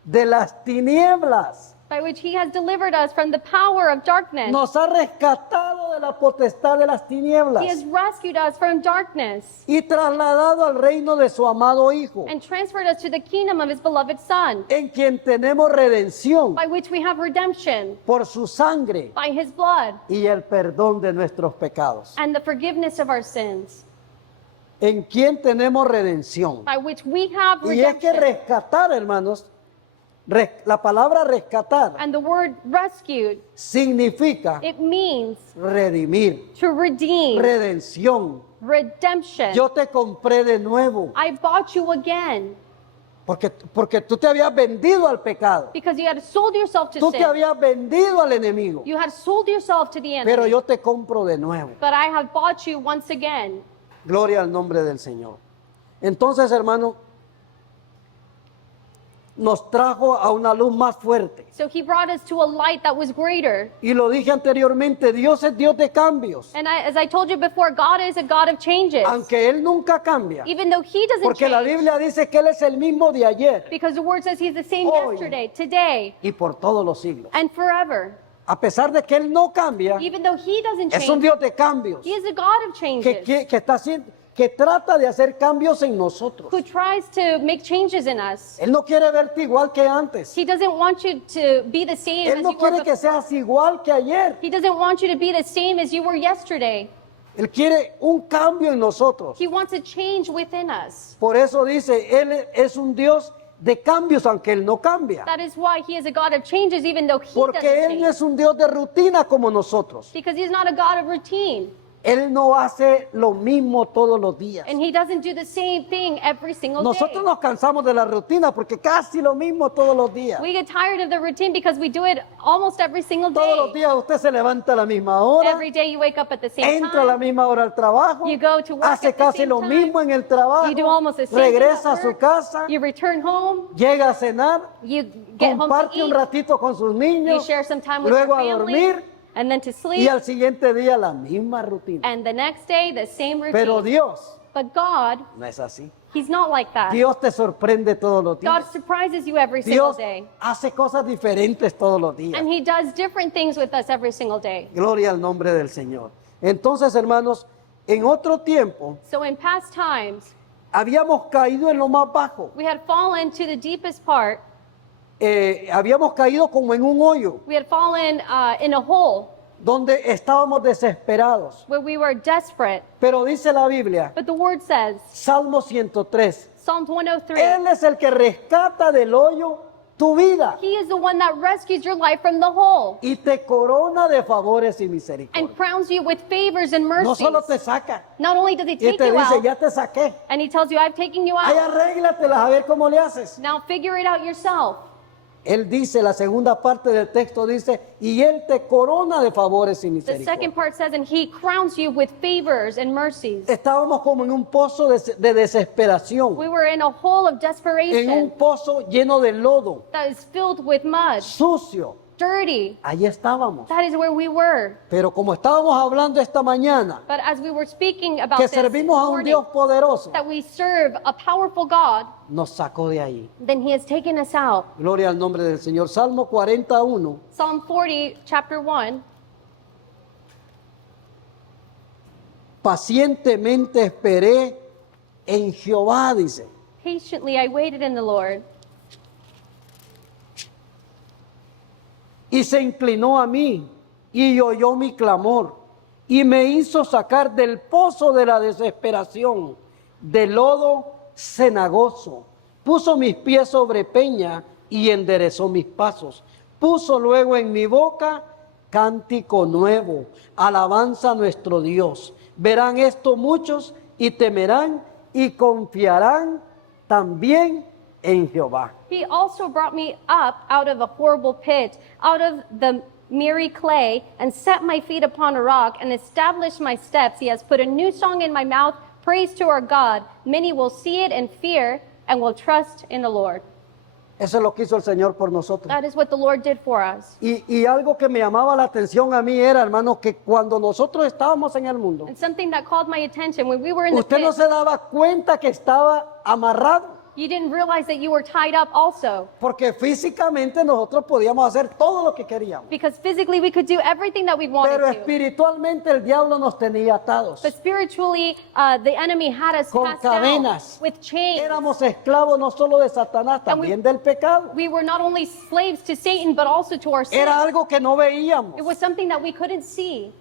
De las tinieblas. By which he has delivered us from the power of darkness. Nos ha rescatado de la potestad de las He tinieblas has rescued us from darkness y trasladado al reino de su amado Hijo, and transferred us to the kingdom of his beloved Son, en quien tenemos redención by which we have redemption por su sangre by his blood y el perdón de nuestros pecados. and the forgiveness of our sins, En quien tenemos redención. by which we have Y es que redemption. rescatar, hermanos, la palabra rescatar And the word rescued, significa it means redimir, to redeem, redención. redemption. Yo te compré de nuevo. I bought you again. Porque tú te habías vendido al pecado. Because you had sold yourself to Tú te sin. habías vendido al enemigo. You had sold yourself to the enemy. Pero yo te compro de nuevo. But I have bought you once again. Gloria al nombre del Señor. Entonces, hermano, nos trajo a una luz más fuerte. So he brought us to a light that was greater. Y lo dije anteriormente, Dios es Dios de cambios. And as I told you before, God is a God of changes. Aunque Él nunca cambia. Even though he doesn't Porque la change. Biblia dice que Él es el mismo de ayer Because the word says he's the same Hoy. yesterday, today, y por todos los siglos. and forever. A pesar de que Él no cambia, Even though he doesn't es un change, Dios de cambios. he is a God of changes. Que está haciendo, que trata de hacer cambios en nosotros. Who tries to make changes in us. Él no quiere verte igual que antes. He doesn't want you to be the same Él as no you were quiere que before. seas igual que ayer. He doesn't want you to be the same as you were yesterday. Él quiere un cambio en nosotros. He wants a change within us. Por eso dice, Él es un Dios de cambios, aunque Él no cambia. That is why he is a God of changes, even though he Porque doesn't Él no change. es un Dios de rutina como nosotros. Because he's not a God of routine. Él no hace lo mismo todos los días. And he doesn't do the same thing every single Nosotros day. nos cansamos de la rutina porque casi lo mismo todos los días. We get tired of the routine because we do it almost every single Todos los day. días usted se levanta a la misma hora, Every day you wake up at the same entra a la time. misma hora al trabajo, You go to work hace at the casi same lo time. mismo en el trabajo, You do almost the same thing regresa a at su work. casa, You return home. llega a cenar, You get home to comparte un eat. ratito con sus You niños, share some time with luego your a family. dormir And then to y sleep. al siguiente día la misma rutina. And the next day, the same Pero routine. Dios But God, no es así. he's not like that. Dios te sorprende todos los God días. surprises you every single Dios day. hace cosas diferentes todos los días. And he does different things with us every single day. Gloria al nombre del Señor. Entonces, hermanos, en otro tiempo So in past times, habíamos caído en lo más bajo. we had fallen to the deepest part. Habíamos caído como en un hoyo We had fallen in a hole donde estábamos desesperados. where we were desperate. Pero dice la Biblia, But the word says, Salmo 103, Psalms 103, Él es el que rescata del hoyo tu vida he is the one that rescues your life from the hole y te corona de favores y misericordia. and crowns you with favors and No mercies. solo te saca, Not only does he y take te you dice, out, ya te saqué. and he tells you, I've taken you Ay, out. arréglatelas a ver cómo le haces. Now figure it out yourself. Él dice, la segunda parte del texto dice, y Él te corona de favores y The second misericordia. part says, and he crowns you with favors and mercies. Estábamos como en un pozo de desesperación, We were in a hole of en un desperation pozo lleno de lodo, that is filled with mud, sucio. dirty. Ahí estábamos. That is where we were. Pero como estábamos hablando esta mañana, But as we were speaking about que this servimos a un morning, Dios poderoso, that we serve a powerful God, nos sacó de ahí. then he has taken us out. Gloria al nombre del Señor. Salmo 41, Psalm 40, chapter 1. pacientemente esperé en Jehová, dice. Patiently I waited in the Lord, Y se inclinó a mí y oyó mi clamor y me hizo sacar del pozo de la desesperación, del lodo cenagoso. Puso mis pies sobre peña y enderezó mis pasos. Puso luego en mi boca cántico nuevo, alabanza a nuestro Dios. Verán esto muchos y temerán y confiarán también en Jehová. he also brought me up out of a horrible pit, out of the miry clay, and set my feet upon a rock, and established my steps. He has put a new song in my mouth, praise to our God. Many will see it and fear, and will trust in the Lord. Eso es lo que hizo el Señor por nosotros. That is what the Lord did for us. Y algo que me llamaba la atención a mí era, hermano, que cuando nosotros estábamos en el mundo, And something that called my attention when we were in the usted no pit, se daba cuenta que estaba amarrado, you didn't realize that you were tied up also. porque físicamente nosotros podíamos hacer todo lo que queríamos, Because physically we could do everything that we wanted pero to. espiritualmente el diablo nos tenía atados. But spiritually, the enemy had us Con cast down cadenas. with chains. Éramos esclavos no solo de Satanás, And we- también del pecado. We were not only slaves to Satan, but also to our sin. Era algo que no veíamos. It was something that we couldn't see.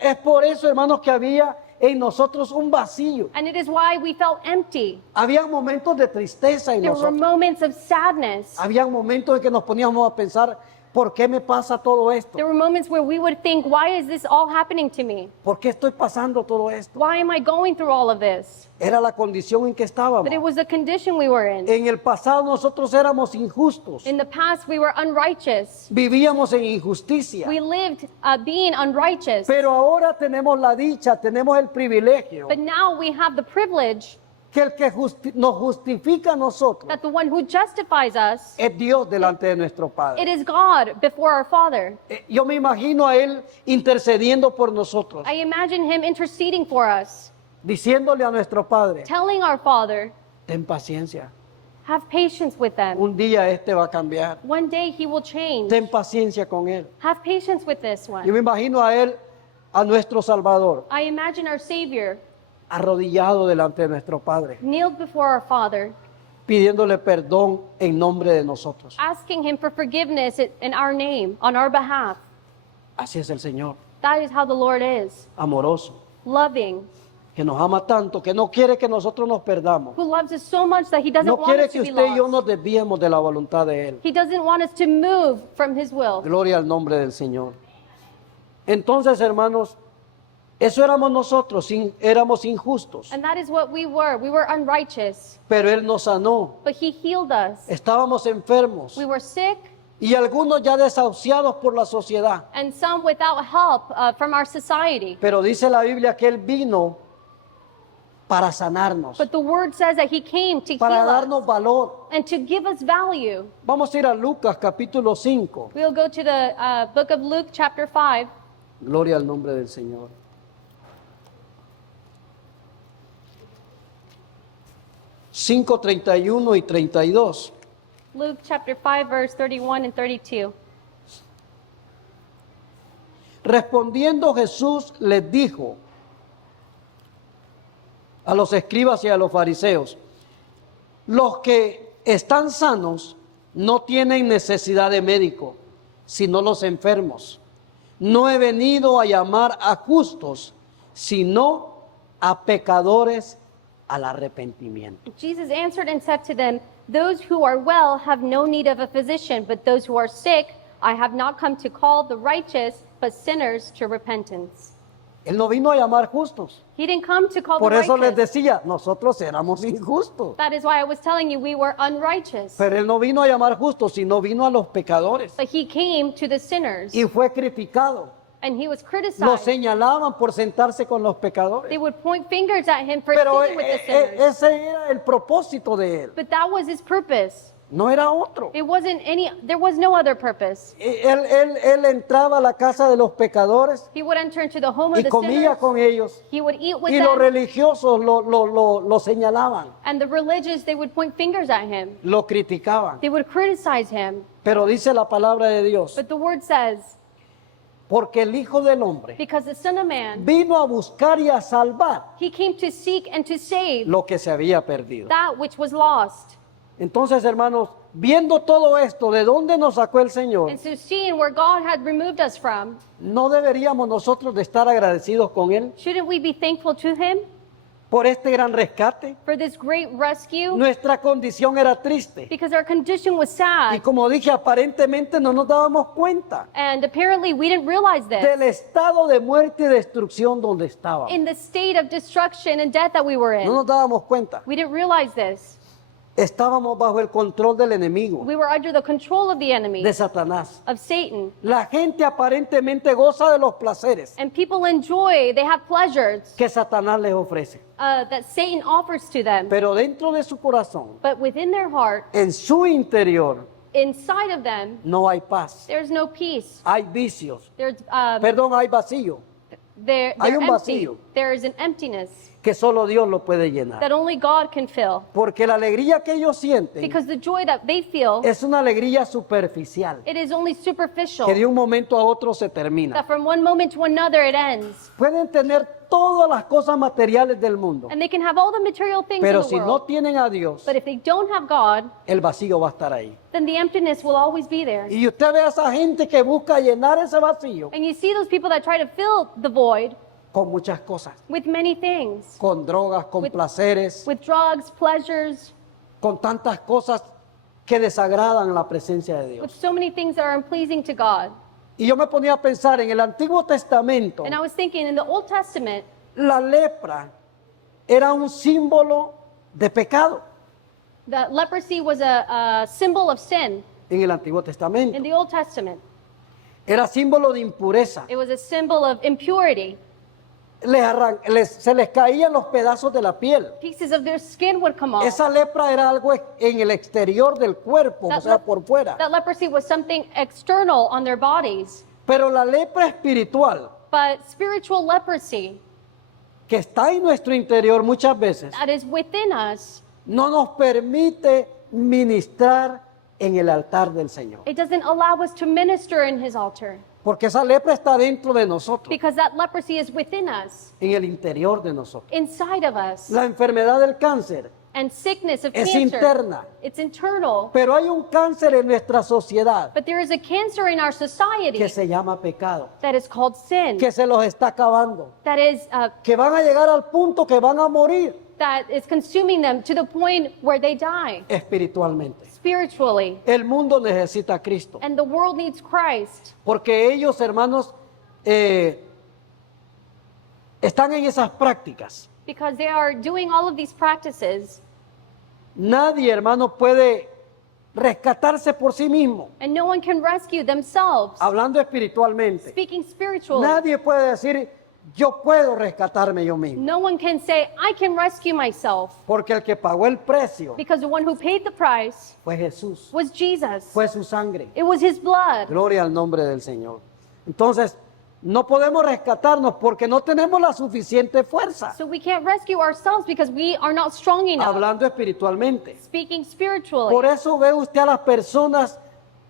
Es por eso, hermanos, que había en nosotros un vacío. And it is why we felt empty. Había momentos de tristeza en There were nosotros. moments of sadness. Había momentos en que nos poníamos a pensar, ¿Por qué me pasa todo esto? There were moments where we would think, why is this all happening to me? ¿Por qué estoy pasando todo esto? Why am I going through all of this? Era la condición en que estábamos. But it was the condition we were in. En el pasado nosotros éramos injustos. In the past, we were unrighteous. Vivíamos en injusticia. We lived being unrighteous. Pero ahora tenemos la dicha, tenemos el privilegio But now we have the privilege que el que nos justifica a nosotros that the one who justifies us, es Dios delante de nuestro it Padre. is God before our Father. Yo me imagino a Él intercediendo por nosotros, I imagine him interceding for us, diciéndole a nuestro Padre, telling our Father, ten paciencia, have patience with them. un día este va a cambiar. One day he will change. Ten paciencia con Él. Have patience with this Yo one. me imagino a Él, a nuestro Salvador, I imagine our Savior arrodillado delante de nuestro Padre, kneeled before our Father, pidiéndole perdón en nombre de nosotros. asking him for forgiveness in our name, on our behalf. Así es el Señor, That is how the Lord is, amoroso, loving, que nos ama tanto, que no quiere que nosotros nos perdamos. who loves us so much that he doesn't No want quiere us que to be usted y yo lost. nos desviemos de la voluntad de Él. He doesn't want us to move from his will. Gloria al nombre del Señor. Entonces, hermanos, eso éramos nosotros, éramos injustos, And that is what we were. We were unrighteous, pero Él nos sanó. but he healed us. Estábamos enfermos We were sick, y algunos ya desahuciados por la sociedad. and some without help from our society. Pero dice la Biblia que Él vino para sanarnos, But the word says that he came to para heal us darnos valor. and to give us value. Vamos a ir a Lucas capítulo 5. We'll go to the book of Luke, chapter 5. Gloria al nombre del Señor. 5:31 y 32. Luke, chapter 5, verse 31 and 32. Respondiendo Jesús les dijo a los escribas y a los fariseos, los que están sanos no tienen necesidad de médico, sino los enfermos. No he venido a llamar a justos, sino a pecadores al arrepentimiento. Jesus answered and said to them, those who are well have no need of a physician, but those who are sick, I have not come to call the righteous, but sinners to repentance. Él no vino a llamar justos. He didn't come to call Por the eso les righteous. decía, nosotros éramos injustos. That is why I was telling you we were unrighteous. Pero Él no vino a llamar justos, sino vino a los pecadores. But he came to the sinners, Y fue criticado. and he was Lo criticized. señalaban por sentarse con los pecadores. They would point fingers at him for Pero sitting with the sinners. ese era el propósito de Él. But that was his purpose. No era otro. It wasn't any, there was no other purpose. Él entraba a la casa de los pecadores He would enter into the home of y the comía sinners. con ellos. He would eat with Y los them. religiosos lo señalaban, And the religious, they would point fingers at him. lo criticaban. They would criticize him. Pero dice la palabra de Dios, But the word says, porque el Hijo del Hombre because the Son of Man, vino a buscar y a salvar he came to seek and to save lo que se había perdido. that which was lost. Entonces, hermanos, viendo todo esto, ¿de dónde nos sacó el Señor? And so seeing where God had removed us from, ¿No deberíamos nosotros de estar agradecidos con Él shouldn't we be thankful to him por este gran rescate? for this great rescue? Nuestra condición era triste. Because our condition was Y sad. como dije, aparentemente no nos dábamos cuenta And apparently we didn't realize del this estado de muerte y destrucción donde estábamos. in the state of destruction and death that we were No in. nos dábamos cuenta. We didn't realize this. Estábamos bajo el control del enemigo, We were under the control of the enemy, de Satanás. of Satan. La gente aparentemente goza de los placeres And people enjoy, they have pleasures que Satanás les ofrece. that Satan offers to them. Pero dentro de su corazón, But within their heart, en su interior, inside of them, no hay paz. there's no peace. Hay vicios. There's Perdón, hay vacío they're hay un empty. vacío. There is an emptiness que solo Dios lo puede llenar. that only God can fill. Porque la alegría que ellos sienten Because the joy that they feel, es una alegría superficial, it is only superficial. que de un momento a otro se That termina. from one moment to another it ends. Pueden tener todas las cosas materiales del mundo, And they can have all the material things pero in the si no world. tienen a Dios, But if they don't have God, el vacío va a estar ahí. then the emptiness will always be there. Y usted ve a esa gente que busca llenar ese vacío And you see those people that try to fill the void con muchas cosas, with many things. con drogas, con With- placeres, With drugs, pleasures, con tantas cosas que desagradan la presencia de with Dios. so many things that are unpleasing to God. Y yo me ponía a pensar en el Antiguo Testamento, And I was thinking in the Old Testament, la lepra era un símbolo de pecado the leprosy was a symbol of sin en el Antiguo in Testamento. the Old Testament. Era símbolo de impureza. It was a symbol of impurity. Se les caían los pedazos de la piel. Pieces of their skin would come off. Esa lepra era algo en el exterior del cuerpo, o sea, por fuera. That leprosy was something external on their bodies. Pero la lepra espiritual, But spiritual leprosy que está en nuestro interior muchas veces, that is within us, no nos permite ministrar en el altar del Señor. it doesn't allow us to minister in his altar. Porque esa lepra está dentro de nosotros, Because that leprosy is within us, en el interior de nosotros. inside of us. La enfermedad del cáncer, And sickness of es cancer, interna. it's internal. pero hay un cáncer en nuestra sociedad But there is a cancer in our society que se llama pecado, that is called sin. que se los está acabando, That is que van a llegar al punto que van a morir consuming them to the point where they die espiritualmente. spiritually. El mundo necesita a Cristo, And the world needs Christ porque ellos, hermanos, están en esas prácticas. because they are doing all of these practices, Nadie, hermano, puede rescatarse por sí mismo, and no one can rescue themselves. hablando espiritualmente. Speaking spiritually, Nadie puede decir, yo puedo rescatarme yo mismo, no one can say, I can rescue myself, porque el que pagó el precio because the one who paid the price fue Jesús, was Jesus. fue su sangre. It was his blood. Gloria al nombre del Señor. Entonces, no podemos rescatarnos porque no tenemos la suficiente fuerza, So we can't rescue ourselves because we are not strong enough. hablando espiritualmente. Speaking spiritually. Por eso ve usted a las personas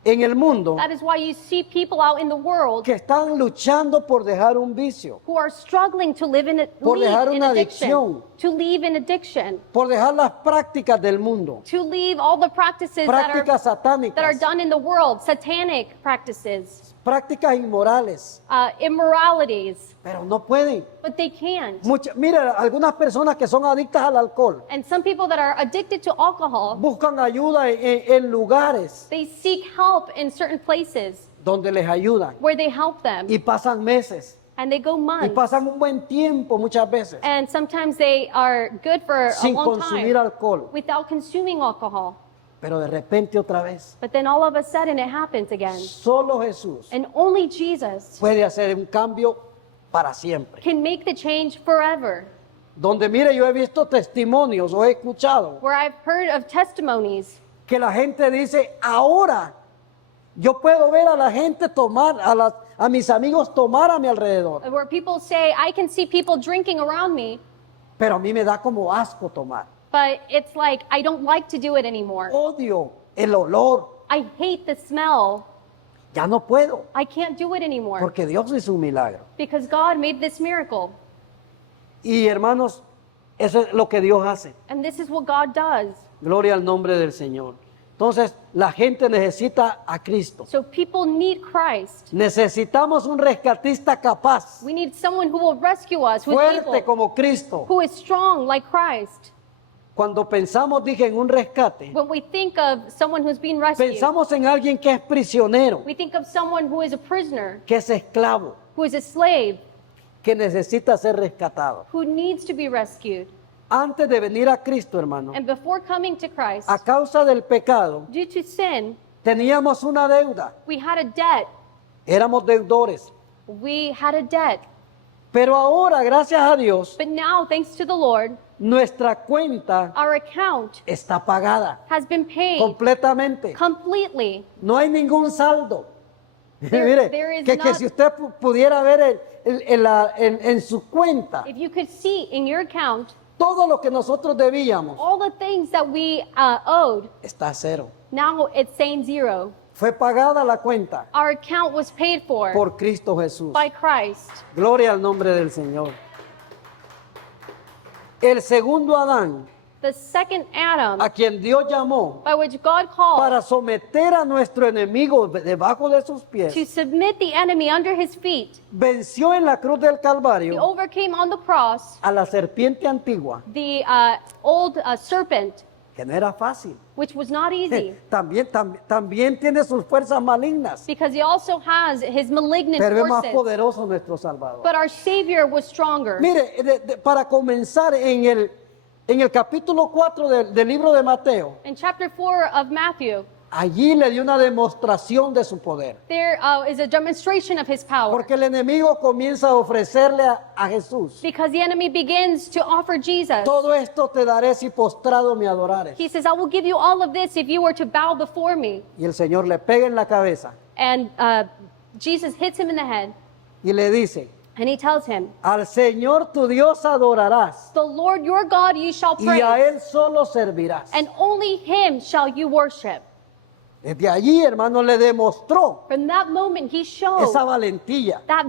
en el mundo That is why you see people out in the world que están luchando por dejar un vicio, who are struggling to live in Por dejar leave in una addiction, adicción. to leave in addiction, por dejar las prácticas del mundo, to leave all the practices prácticas that are satánicas, done in the world, satanic practices, prácticas inmorales, immoralities, pero no pueden. but they can't. Mira, algunas personas que son adictas al alcohol And some people that are addicted to alcohol, buscan ayuda en lugares they seek help in certain places donde les ayudan where they help them, y pasan meses and they go y months. pasan un buen tiempo muchas veces And sometimes they are good for a sin long consumir time alcohol, without consuming alcohol. pero de repente otra vez But then all of a sudden it happens again. solo Jesús And only Jesus puede hacer un cambio para siempre. can make the change forever. Donde mire, yo he visto testimonios o he escuchado Where I've heard of testimonies que la gente dice, ahora yo puedo ver a la gente tomar, a mis amigos tomar a mi alrededor, where people say, I can see people drinking around me, pero a mí me da como asco tomar. but it's like I don't like to do it anymore. Odio el olor, I hate the smell. ya no puedo, I can't do it anymore porque Dios hizo un milagro. because God made this miracle. Y hermanos, eso es lo que Dios hace. And this is what God does. Gloria al nombre del Señor. Entonces, la gente necesita a Cristo. So people need Christ. Necesitamos un rescatista capaz, We need someone who will rescue us, who is fuerte able, como Cristo. who is strong like Christ. Cuando pensamos, dije, en un rescate, When we think of someone who's been rescued, pensamos en alguien que es prisionero, we think of someone who is a prisoner, que es esclavo, who is a slave, que necesita ser rescatado. who needs to be rescued. Antes de venir a Cristo, hermano, And before coming to Christ, a causa del pecado, due to sin, teníamos una deuda, we had a debt. éramos deudores. We had a debt. Pero ahora, gracias a Dios, But now, thanks to the Lord, nuestra cuenta our account está pagada has been paid completamente. completely. No hay ningún saldo. There Mire, is que not- si usted pudiera ver en su cuenta If you could see in your account todo lo que nosotros debíamos, all the things that we owed, está a cero. now it's saying zero. Fue pagada la cuenta Our account was paid for por Cristo Jesús. by Christ. Gloria al nombre del Señor. El segundo Adán, The second Adam, a quien Dios llamó by which God called para someter a nuestro enemigo debajo de sus to pies, submit the enemy under his feet, venció en la cruz del he Calvario overcame on the cross a la serpiente antigua the old serpent que no era fácil. which was not easy También tiene sus fuerzas malignas, because he also has his malignant pero es más forces. poderoso nuestro Salvador. But our Savior was stronger. Mire, para comenzar en el capítulo 4 del libro de Mateo, In chapter 4 of Matthew, allí le dio una demostración de su poder. there is a demonstration of his power. Porque el enemigo comienza a ofrecerle a Jesús: Because the enemy begins to offer Jesus. todo esto te daré si postrado me adorares. He says, I will give you all of this if you were to bow before me. Y el Señor le pega en la cabeza And Jesus hits him in the head, y le dice: and he tells him, al Señor tu Dios adorarás the Lord your God you shall y a praise, Él solo servirás. and only him shall you worship. Desde allí, hermano, le demostró From that moment, he showed esa valentía, that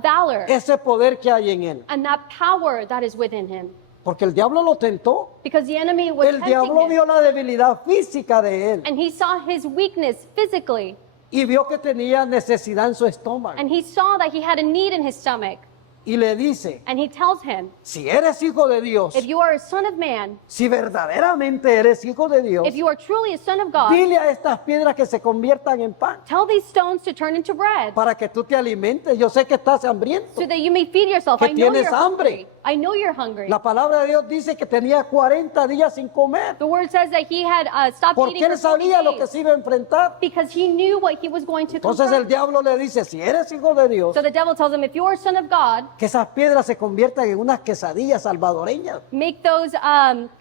valor ese poder que hay en él. and that power that is within him. Porque el diablo lo tentó. Because the enemy was El diablo tempting him, vio la debilidad física de él and he saw his weakness physically, y vio que tenía necesidad en su estómago. and he saw that he had a need in his stomach. Y le dice: And he tells him, si eres hijo de Dios, if you are a son of man, si verdaderamente eres hijo de Dios, if you are truly a son of God, dile a estas piedras que se conviertan en pan tell these stones to turn into bread, para que tú te alimentes. Yo sé que estás hambriento. so that you may feed yourself. Que I know tienes you're hambre. hungry. I know you're hungry. La palabra de Dios dice que tenía 40 días sin comer, The word says that he had stopped porque eating él for 40 sabía lo que days se iba a enfrentar. because he knew what he was going to Entonces el confront. diablo le dice: si eres hijo de Dios, So the devil tells him, if you are a son of God, que esas piedras se conviertan en unas quesadillas salvadoreñas, make those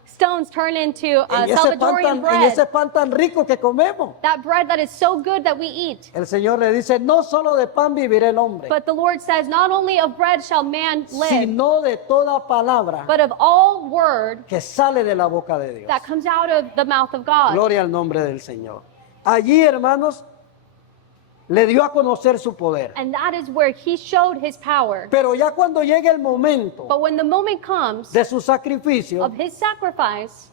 stones turn into en Salvadorian ese bread. pan tan rico que comemos. That bread that is so good that we eat. El Señor le dice: no solo de pan vivirá el hombre, But the Lord says, not only of bread shall man live, sino de toda palabra but of all word que sale de la boca de Dios. that comes out of the mouth of God. Gloria al nombre del Señor. Allí, hermanos, le dio a conocer su poder. And that is where he showed his power. Pero ya cuando llegue el momento But when the moment comes de su sacrificio, of his sacrifice,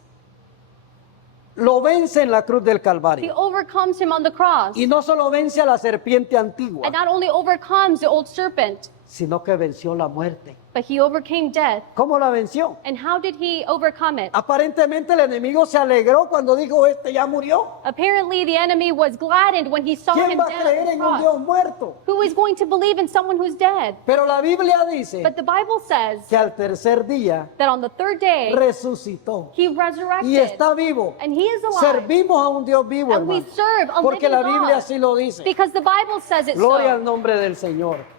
lo vence en la cruz del he Calvario. overcomes him on the cross. Y no solo vence a la serpiente antigua, And not only overcomes the old serpent, sino que venció la muerte. but he overcame death. ¿Cómo la venció? And how did he overcome it? Aparentemente el enemigo se alegró cuando dijo: este ya murió. Apparently, the enemy was gladdened when he saw ¿Quién him va a dead creer on the en un Dios cross. muerto? Who is going to believe in someone who's dead? Pero la Biblia dice But the Bible says que al tercer día that on the third day, resucitó he y resurrected. está vivo. And he is alive. Servimos a un Dios vivo, And we hermano, serve a porque living la Biblia God. así lo dice. Because the Bible says it Gloria al so. nombre del Señor.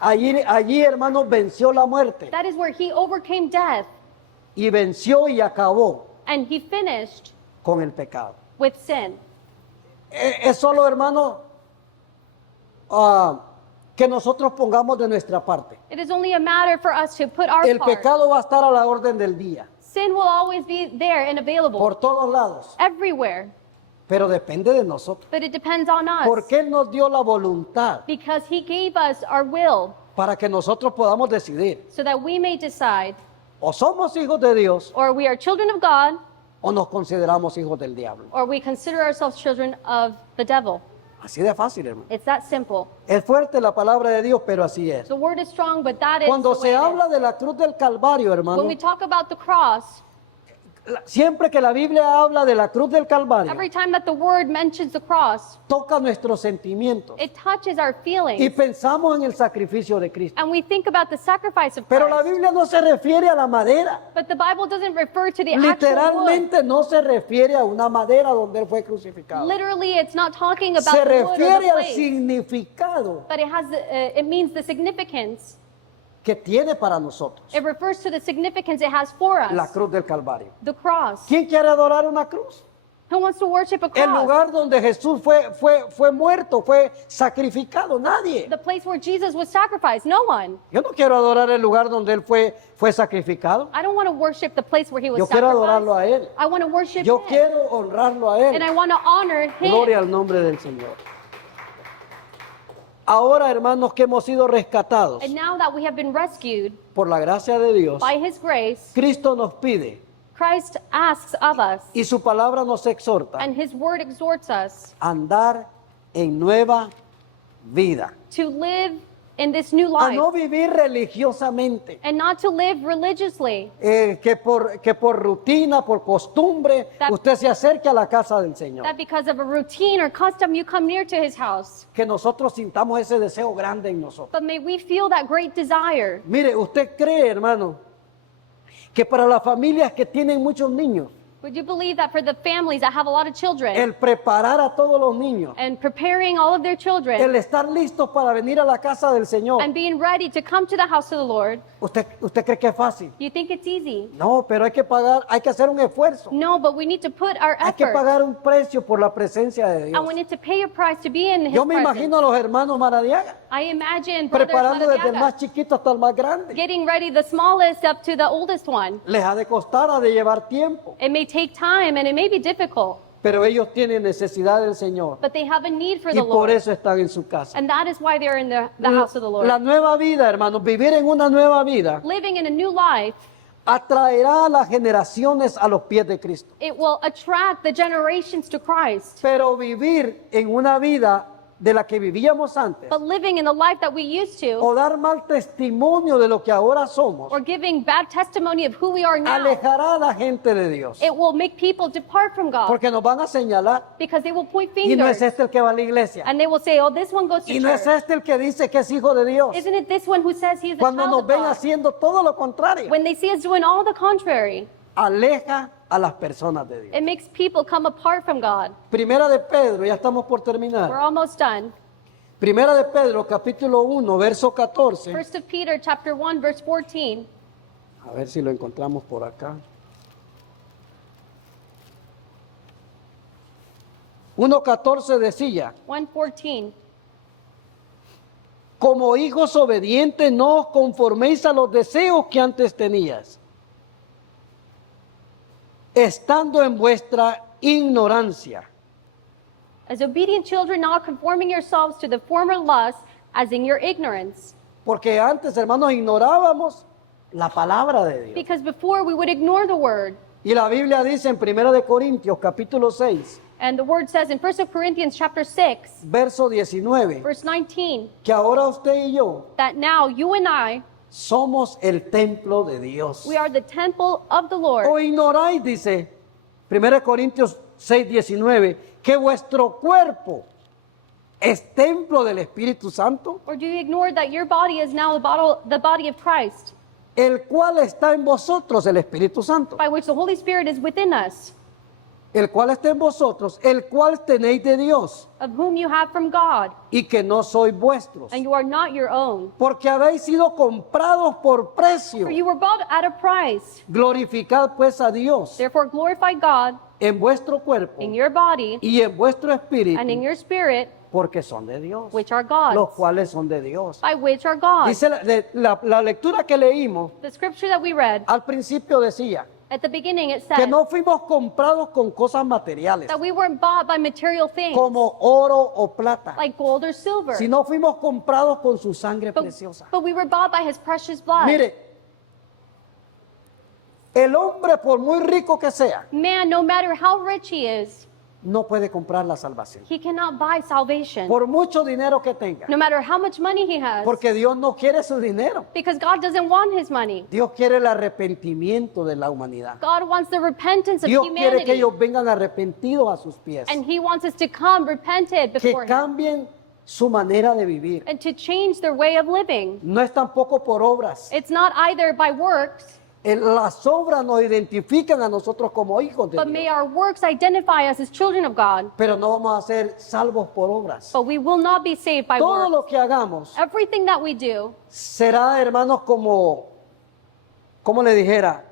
Allí, hermanos, venció la muerte That is where he overcame death. y venció y acabó And he finished con el pecado. with sin. Es solo, hermano, que nosotros pongamos de nuestra parte. It is only a matter for us to put our El part. pecado va a estar a la orden del día, Sin will always be there and available por todos lados, everywhere. pero depende de nosotros. But it depends on us. Porque Él nos dio la voluntad Because he gave us our will para que nosotros podamos decidir: so that we may decide, o somos hijos de Dios or we are children of God, o nos consideramos hijos del diablo. or we consider ourselves children of the devil. Así de fácil, hermano. It's that simple. Es fuerte la palabra de Dios, pero así es. The word is strong, but that is Cuando the way se it habla is. de la cruz del Calvario, hermano, When we talk about the cross, siempre que la Biblia habla de la cruz del Calvario, every time that the word mentions the cross, toca nuestros sentimientos it touches our y feelings. pensamos en el sacrificio de Cristo. And we think about the sacrifice of Pero la Christ. Biblia no se refiere a la madera. But the Bible doesn't refer to the actual wood. Literalmente no se refiere a una madera donde Él fue crucificado. Literally, it's not talking about Se the wood or the refiere al place, significado but it means the significance. que tiene para nosotros It refers to the significance it has for la us, cruz del Calvario. the cross. ¿Quién quiere adorar una cruz? Who wants to worship a El cross? lugar donde Jesús fue muerto, fue sacrificado. Nadie. The place where Jesus was sacrificed. No one. Yo no quiero adorar el lugar donde Él fue sacrificado. I don't want to worship the place where he was Yo quiero adorarlo a sacrificed. Él. I want to worship Yo him. quiero honrarlo a And I Él. want to honor him. Gloria al nombre del Señor. Ahora, hermanos, que hemos sido rescatados And now that we have been rescued por la gracia de Dios, by his grace, Cristo nos pide Christ asks of us, y su palabra nos exhorta and his word exhorts us a andar en nueva vida. to live in this new a life no vivir religiosamente, and not to live religiously. que por rutina, por costumbre, That- usted se acerque a la casa del Señor. That because of a routine or custom, you come near to his house. Que nosotros sintamos ese deseo grande en nosotros. But may we feel that great desire. Mire, usted cree, hermano, que para las familias que tienen muchos niños, Would you believe that for the families that have a lot of children el preparar a todos los niños, and preparing all of their children el estar listos para venir a la casa del Señor, and being ready to come to the house of the Lord, ¿usted cree que es fácil? you think it's easy? No, pero hay que pagar, hay que hacer un esfuerzo. No, but we need to put our Hay que effort pagar un precio por la presencia de Dios. and we need to pay a price to be in his Yo me presence. imagino a los hermanos Maradiaga I imagine brothers preparando desde el Maradiaga más chiquito hasta el más grande. getting ready, the smallest up to the oldest one. Les ha de costar, ha de llevar tiempo, It may take time and it may be difficult, pero ellos tienen necesidad del Señor but they have a need for y the por Lord. eso están en su casa. And that is why they're in the house of the Lord. La nueva vida, hermanos, vivir en una nueva vida Living in a new life, atraerá a las generaciones a los pies de Cristo. it will attract the generations to Christ. Pero vivir en una vida de la que vivíamos antes, But living in the life that we used to, o dar mal testimonio de lo que ahora somos, or giving bad testimony of who we are now, alejará a la gente de Dios. it will make people depart from God Porque nos van a señalar, because they will point y no es fingers este el que va a la iglesia, and they will say, oh, this one goes to y no es church. este el que dice que es hijo de Dios. Isn't it this one who says he is a Cuando child nos of ven God? haciendo todo lo contrario, When they see us doing all the contrary, aleja a las personas de Dios. it makes people come apart from God. Primera de Pedro, ya estamos por We're terminar. almost done. Primera de Pedro, capítulo 1, verso 14. First of Peter chapter 1 verse 14. A ver si lo encontramos por acá. 1:14 decía, 1:14. como hijos obedientes no os conforméis a los deseos que antes tenías, estando en vuestra ignorancia. As obedient children, not conforming yourselves to the former lusts, as in your ignorance. Porque antes, hermanos, ignorábamos la palabra de Dios. Because before we would ignore the word. Y la Biblia dice en 1 de Corintios, capítulo 6, And the word says in 1 Corinthians chapter 6, verso 19, verse 19, que ahora usted y yo that now you and I, somos el templo de Dios. we are the temple of the O Lord. ignoráis, dice 1 Corintios 6, 19, que vuestro cuerpo es templo del Espíritu Santo, Or do you ignore that your body is now the body of Christ, el cual está en vosotros, el Espíritu Santo, by which the Holy Spirit is within us, el cual está en vosotros, el cual tenéis de Dios, of whom you have from God, y que no sois vuestros, and you are not your own? porque habéis sido comprados por precio. For you were bought at a price. Glorificad pues a Dios Therefore glorify God en vuestro cuerpo in your body y en vuestro espíritu, and in your spirit, porque son de Dios, which are los God's, cuales son de Dios. by which are God's. Dice la lectura que leímos The scripture that we read, al principio decía at the beginning it que said no fuimos comprados con cosas materiales that we weren't bought by material things, como oro o plata, like gold or silver, sino fuimos comprados con su sangre preciosa. but we were bought by his precious blood. Mire, el hombre, por muy rico que sea, Man, no matter how rich he is, no puede comprar la salvación. he cannot buy salvation. Por mucho dinero que tenga, No matter how much money he has, porque Dios no quiere su dinero. because God doesn't want his money. Dios quiere el arrepentimiento de la humanidad. God wants the repentance of Dios quiere que humanity, ellos vengan arrepentidos a sus pies, and he wants us to come repented que before him cambien su manera de vivir. and to change their way of living. No es tampoco por obras. It's not either by works, Las obras nos identifican a nosotros como hijos de but may Dios, our works identify us as children of God. pero no vamos a ser salvos por obras. But we will not be saved by Todo works. lo que hagamos Everything that we do será, hermanos, como le dijera,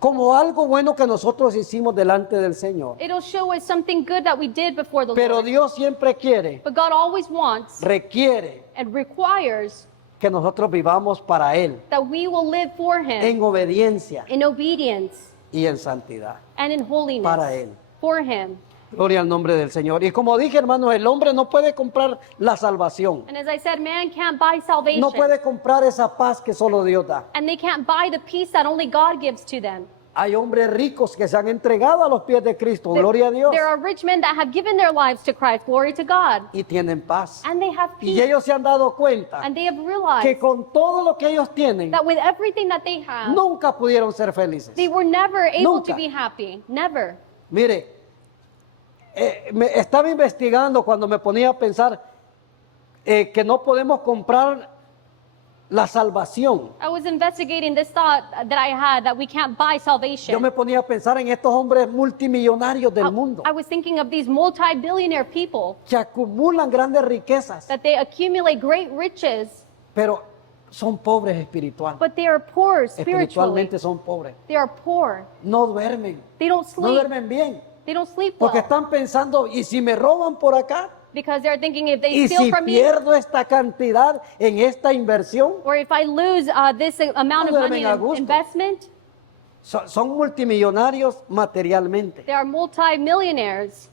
como algo bueno que nosotros hicimos delante del Señor. it'll show us something good that we did before the Pero Lord. Dios siempre quiere, But God always wants requiere and requires que nosotros vivamos para Él that we will live for him en obediencia in obedience y en santidad. and in holiness Para Él. for him. Gloria al nombre del Señor. Y como dije, hermanos, el hombre no puede comprar la salvación. And as I said, man can't buy salvation, No puede comprar esa paz que solo Dios da. and they can't buy the peace that only God gives to them. Hay hombres ricos que se han entregado a los pies de Cristo, gloria a Dios, There are rich men that have given their lives to Christ, glory to God, y tienen paz. and they have Y peace, ellos se han dado cuenta and they have que realized con todo lo que ellos tienen, that with everything that they have, nunca pudieron ser felices. they were never able to Nunca. be happy. Never. Mire, me estaba investigando cuando me ponía a pensar que no podemos comprar la salvación. I was investigating this thought that I had that we can't buy salvation. Yo me ponía a pensar en estos hombres multimillonarios del mundo I was thinking of these multi-billionaire people que acumulan grandes riquezas, that they accumulate great riches, pero son pobres espiritualmente. but they are poor spiritually. Espiritualmente son pobres. They are poor. No duermen, They don't no sleep. duermen bien, They don't sleep well porque están pensando, ¿y si me roban por acá? because they're thinking if they ¿Y steal si from me, pierdo esta cantidad en esta inversión? or if I lose this amount No of money duermen a in gusto. investment. Son multimillonarios materialmente, They are multi-millionaires,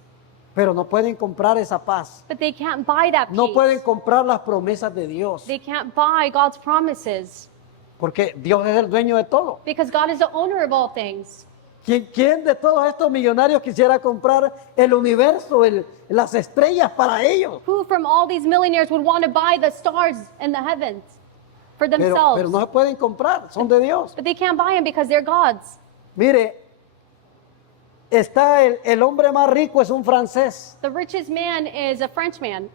pero no pueden comprar esa paz. but they can't buy that No peace. pueden comprar las promesas de Dios, They can't buy God's promises porque Dios es el dueño de todo. because God is the owner of all things. ¿Quién de todos estos millonarios quisiera comprar el universo, las estrellas para ellos? Who from all these millionaires would want to buy the stars in the heavens for themselves? Pero no se pueden comprar, son de Dios. But they can't buy them because they're God's. Mire, está el hombre más rico, es un francés. The richest man is a Frenchman.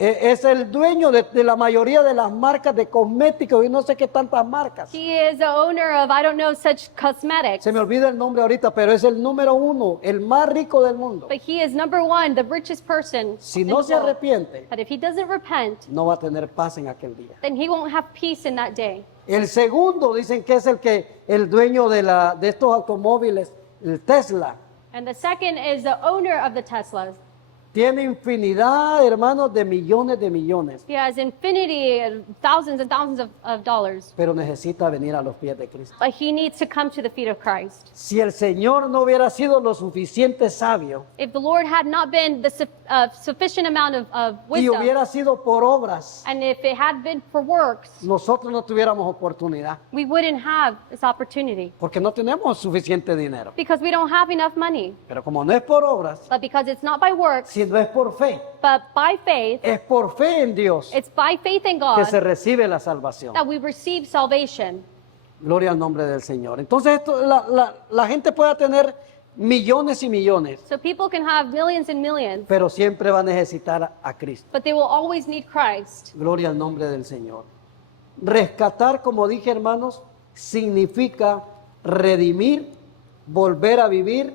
Es el dueño de la mayoría de las marcas de cosméticos y no sé qué tantas marcas. He is the owner of, I don't know, such cosmetics. Se me olvida el nombre ahorita, pero es el número uno, el más rico del mundo. But he is number one, the richest person Si in no the se world. arrepiente, But if he doesn't repent, no va a tener paz en aquel día. then he won't have peace in that day. El segundo dicen que es el dueño de estos automóviles, el Tesla. And the second is the owner of the Teslas. Tiene infinidad, hermanos, de millones. He has infinity, thousands and thousands of dollars. Pero necesita venir a los pies de Cristo. But he needs to come to the feet of Christ. Si el Señor no hubiera sido lo suficiente sabio If the Lord had not been the sufficient amount of y wisdom, hubiera sido por obras, and if it had been for works, nosotros no tuviéramos oportunidad, we wouldn't have this opportunity porque no tenemos suficiente dinero. because we don't have enough money. Pero como no es por obras, But because it's not by works, si no es por fe, but by faith, es por fe en Dios it's by faith in que God se recibe la salvación. that we receive salvation. Gloria al nombre del Señor. Entonces la gente puede tener millones y millones, So people can have millions and millions, pero siempre va a necesitar a Cristo. but they will always need Christ. Gloria al nombre del Señor. Rescatar, como dije, hermanos, significa redimir, volver a vivir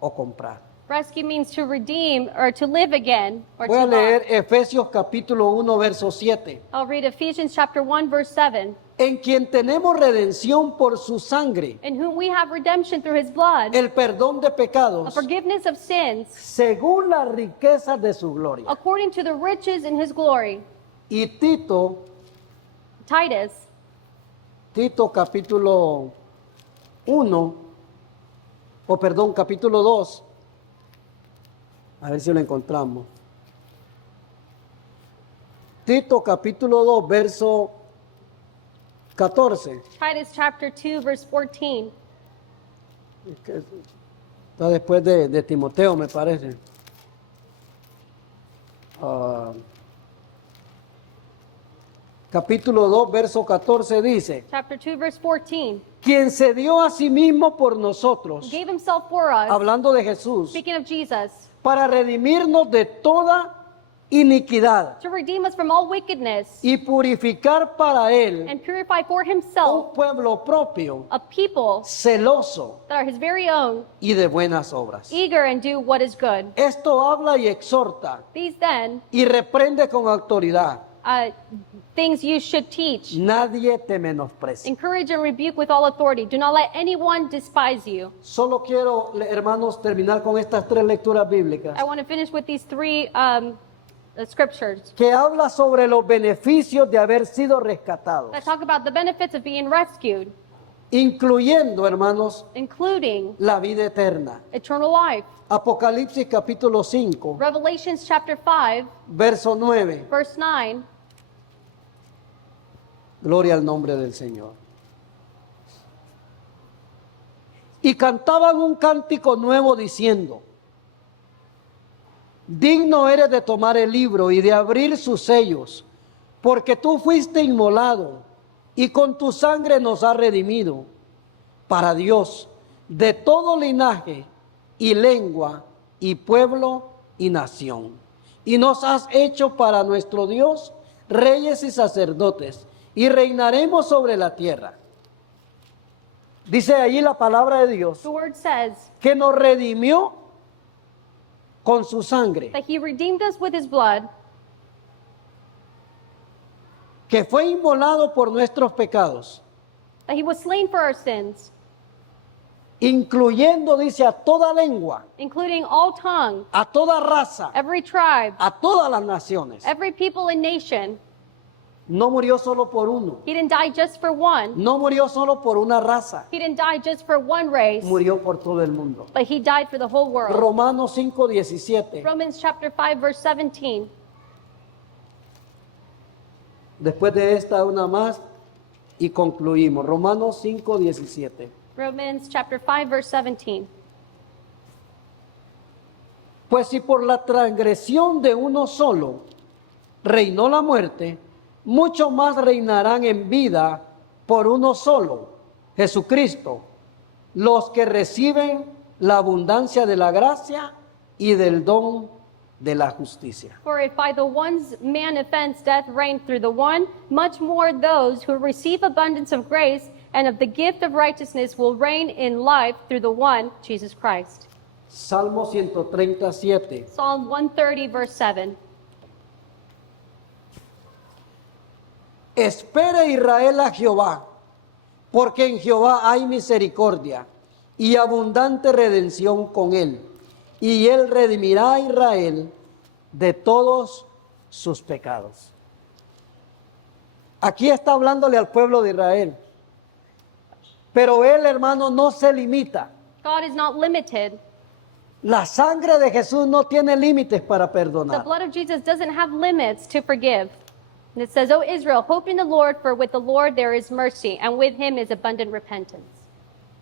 o comprar. Rescue means to redeem or to live again or Voy a to leer buy. Efesios capítulo 1, verso 7. I'll read Ephesians chapter 1 verse 7. En quien tenemos redención por su sangre, In whom we have redemption through his blood, el perdón de a pecados, forgiveness of sins, según las riquezas de su gloria. according to the riches in his glory. Y Tito capítulo 1, capítulo 2, a ver si lo encontramos. Tito capítulo 2, verso 14. Titus chapter 2 verse 14. Está después de Timoteo, me parece. Capítulo 2, verso 14 dice, Chapter 2 verse 14. quien se dio a sí mismo por nosotros, Gave himself for us, hablando de Jesús, speaking of Jesus, para redimirnos de toda iniquidad to redeem us from all wickedness y purificar para él and purify for himself un pueblo propio, a people celoso that are his very own, y de buenas obras. eager and do what is good. Esto habla y exhorta These then, y reprende con autoridad. things you should teach. Nadie te menosprecia. Encourage and rebuke with all authority. Do not let anyone despise you. Solo quiero, hermanos, terminar con estas tres lecturas bíblicas I want to finish with these three scriptures que habla sobre los beneficios de haber sido rescatados, that talk about the benefits of being rescued, incluyendo, hermanos, including la vida eterna. eternal life. Apocalipsis capítulo 5, Revelations chapter 5, verso 9. verse 9. Gloria al nombre del Señor. Y cantaban un cántico nuevo diciendo: digno eres de tomar el libro y de abrir sus sellos, porque tú fuiste inmolado y con tu sangre nos has redimido para Dios de todo linaje y lengua y pueblo y nación. Y nos has hecho para nuestro Dios reyes y sacerdotes, y reinaremos sobre la tierra. Dice allí la palabra de Dios The word says que nos redimió con su sangre, that he redeemed us with his blood, que fue inmolado por nuestros pecados, that he was slain for our sins, incluyendo, dice, a toda lengua, including all tongue, a toda raza, every tribe, a todas las naciones. every people and nation. No murió solo por uno, He didn't die just for one. no murió solo por una raza, He didn't die just for one race, murió por todo el mundo. but he died for the whole world. Romanos 5:17. Romans chapter 5 verse 17. Después de esta una más y concluimos. Romanos 5:17. Romans chapter 5 verse 17. Pues si por la transgresión de uno solo reinó la muerte, mucho más reinarán en vida por uno solo, Jesucristo, los que reciben la abundancia de la gracia y del don de la justicia. For if by the one's man offense death reigned through the one, much more those who receive abundance of grace and of the gift of righteousness will reign in life through the one, Jesus Christ. Salmo 137. Psalm 130 verse 7. Espere Israel a Jehová, porque en Jehová hay misericordia y abundante redención con él, y él redimirá a Israel de todos sus pecados. Aquí está hablándole al pueblo de Israel, pero él, hermano, no se limita. God is not limited. La sangre de Jesús no tiene límites para The perdonar. blood of Jesus doesn't have limits to forgive. And it says, O Israel, hope in the Lord, for with the Lord there is mercy, and with him is abundant repentance.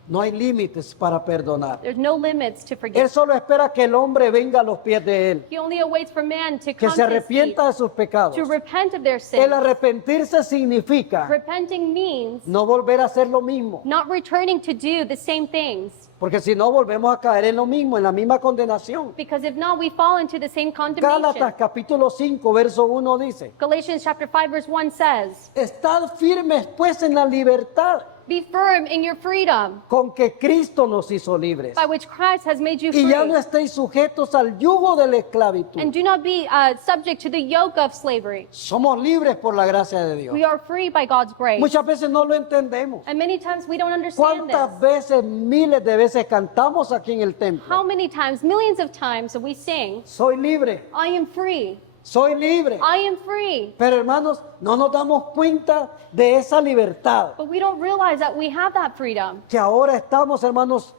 No hay límites para perdonar. There's no limits to Él forgive. solo espera que el hombre venga a los pies de él, He only awaits for man to que come se to his feet, arrepienta de sus pecados. to repent of their El sins. arrepentirse significa Repenting means no volver a hacer lo mismo, not returning to do the same things, porque si no volvemos a caer en lo mismo, en la misma condenación. because if not, we fall into the same condemnation. Gálatas capítulo 5, verso 1 dice: Galatians chapter 5 verse 1 says, estad firmes pues en la libertad be firm in your freedom, con que Cristo nos hizo libres, by which Christ has made you y free. ya no estéis sujetos al yugo de la esclavitud. And do not be subject to the yoke of slavery. Somos libres por la gracia de Dios. We are free by God's grace. Muchas veces no lo entendemos. And many times we don't understand ¿Cuántas this. veces, miles de veces cantamos aquí en el templo? How many times, millions of times, we sing, Soy libre, I am free, soy libre. I am free. Pero hermanos, no nos damos cuenta de esa libertad. But we don't realize that we have that freedom, Que ahora estamos, hermanos,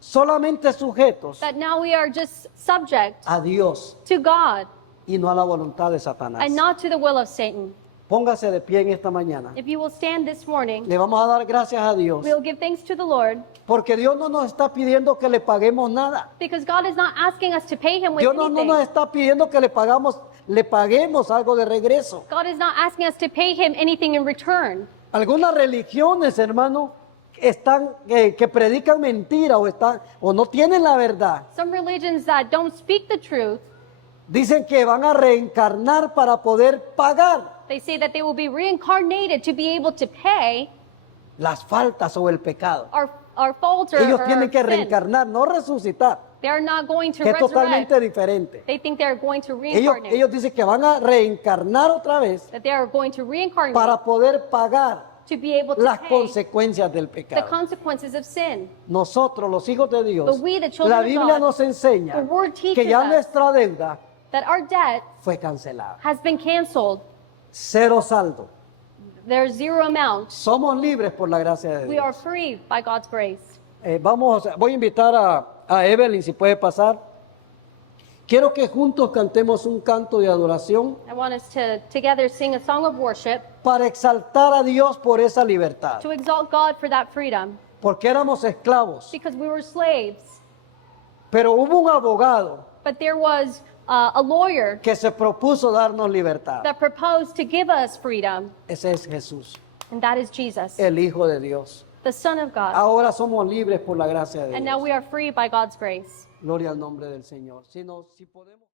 solamente sujetos that now we are just subject a Dios to God y no a la voluntad de Satanás. and not to the will of Satan. Póngase de pie en esta mañana. If you will stand this morning, Le vamos a dar gracias a Dios, we'll give thanks to the Lord, porque Dios no nos está pidiendo que le paguemos nada. because God is not asking us to pay him with Dios no nos anything. está pidiendo que le paguemos algo de regreso. God is not asking us to pay him anything in return. Algunas religiones, hermano, están que predican mentira o no tienen la verdad. Some religions that don't speak the truth, Dicen que van a reencarnar para poder pagar they say that they will be reincarnated to be able to pay las faltas o el pecado. our faults or Ellos our tienen que sin. reencarnar, no resucitar, They are not going to que es resurrect. totalmente diferente. They think they are going to Ellos reincarnate. dicen que van a reencarnar otra vez That they are going to reincarnate para poder pagar to be able to las pay consecuencias del the pecado. consequences of sin. Nosotros, los hijos de Dios, But we, the children la of Biblia God, nos enseña the word que teaches ya us nuestra deuda That our debt fue cancelada. has been canceled. Cero saldo. There's zero amount. Somos libres por la gracia de We are Dios. free by God's grace. Voy a invitar a Evelyn, si puede pasar. Quiero que juntos cantemos un canto de adoración I want us to together sing a song of worship para exaltar a Dios por esa libertad. to exalt God for that freedom. porque éramos esclavos. because we were slaves. Pero hubo un abogado But there was a lawyer que se propuso darnos libertad. that proposed to give us freedom, Ese es Jesús, and that is Jesus, el Hijo de Dios. the Son of God. Ahora somos libres por la gracia de And now Dios. we are free by God's grace. Gloria al nombre del Señor. Si podemos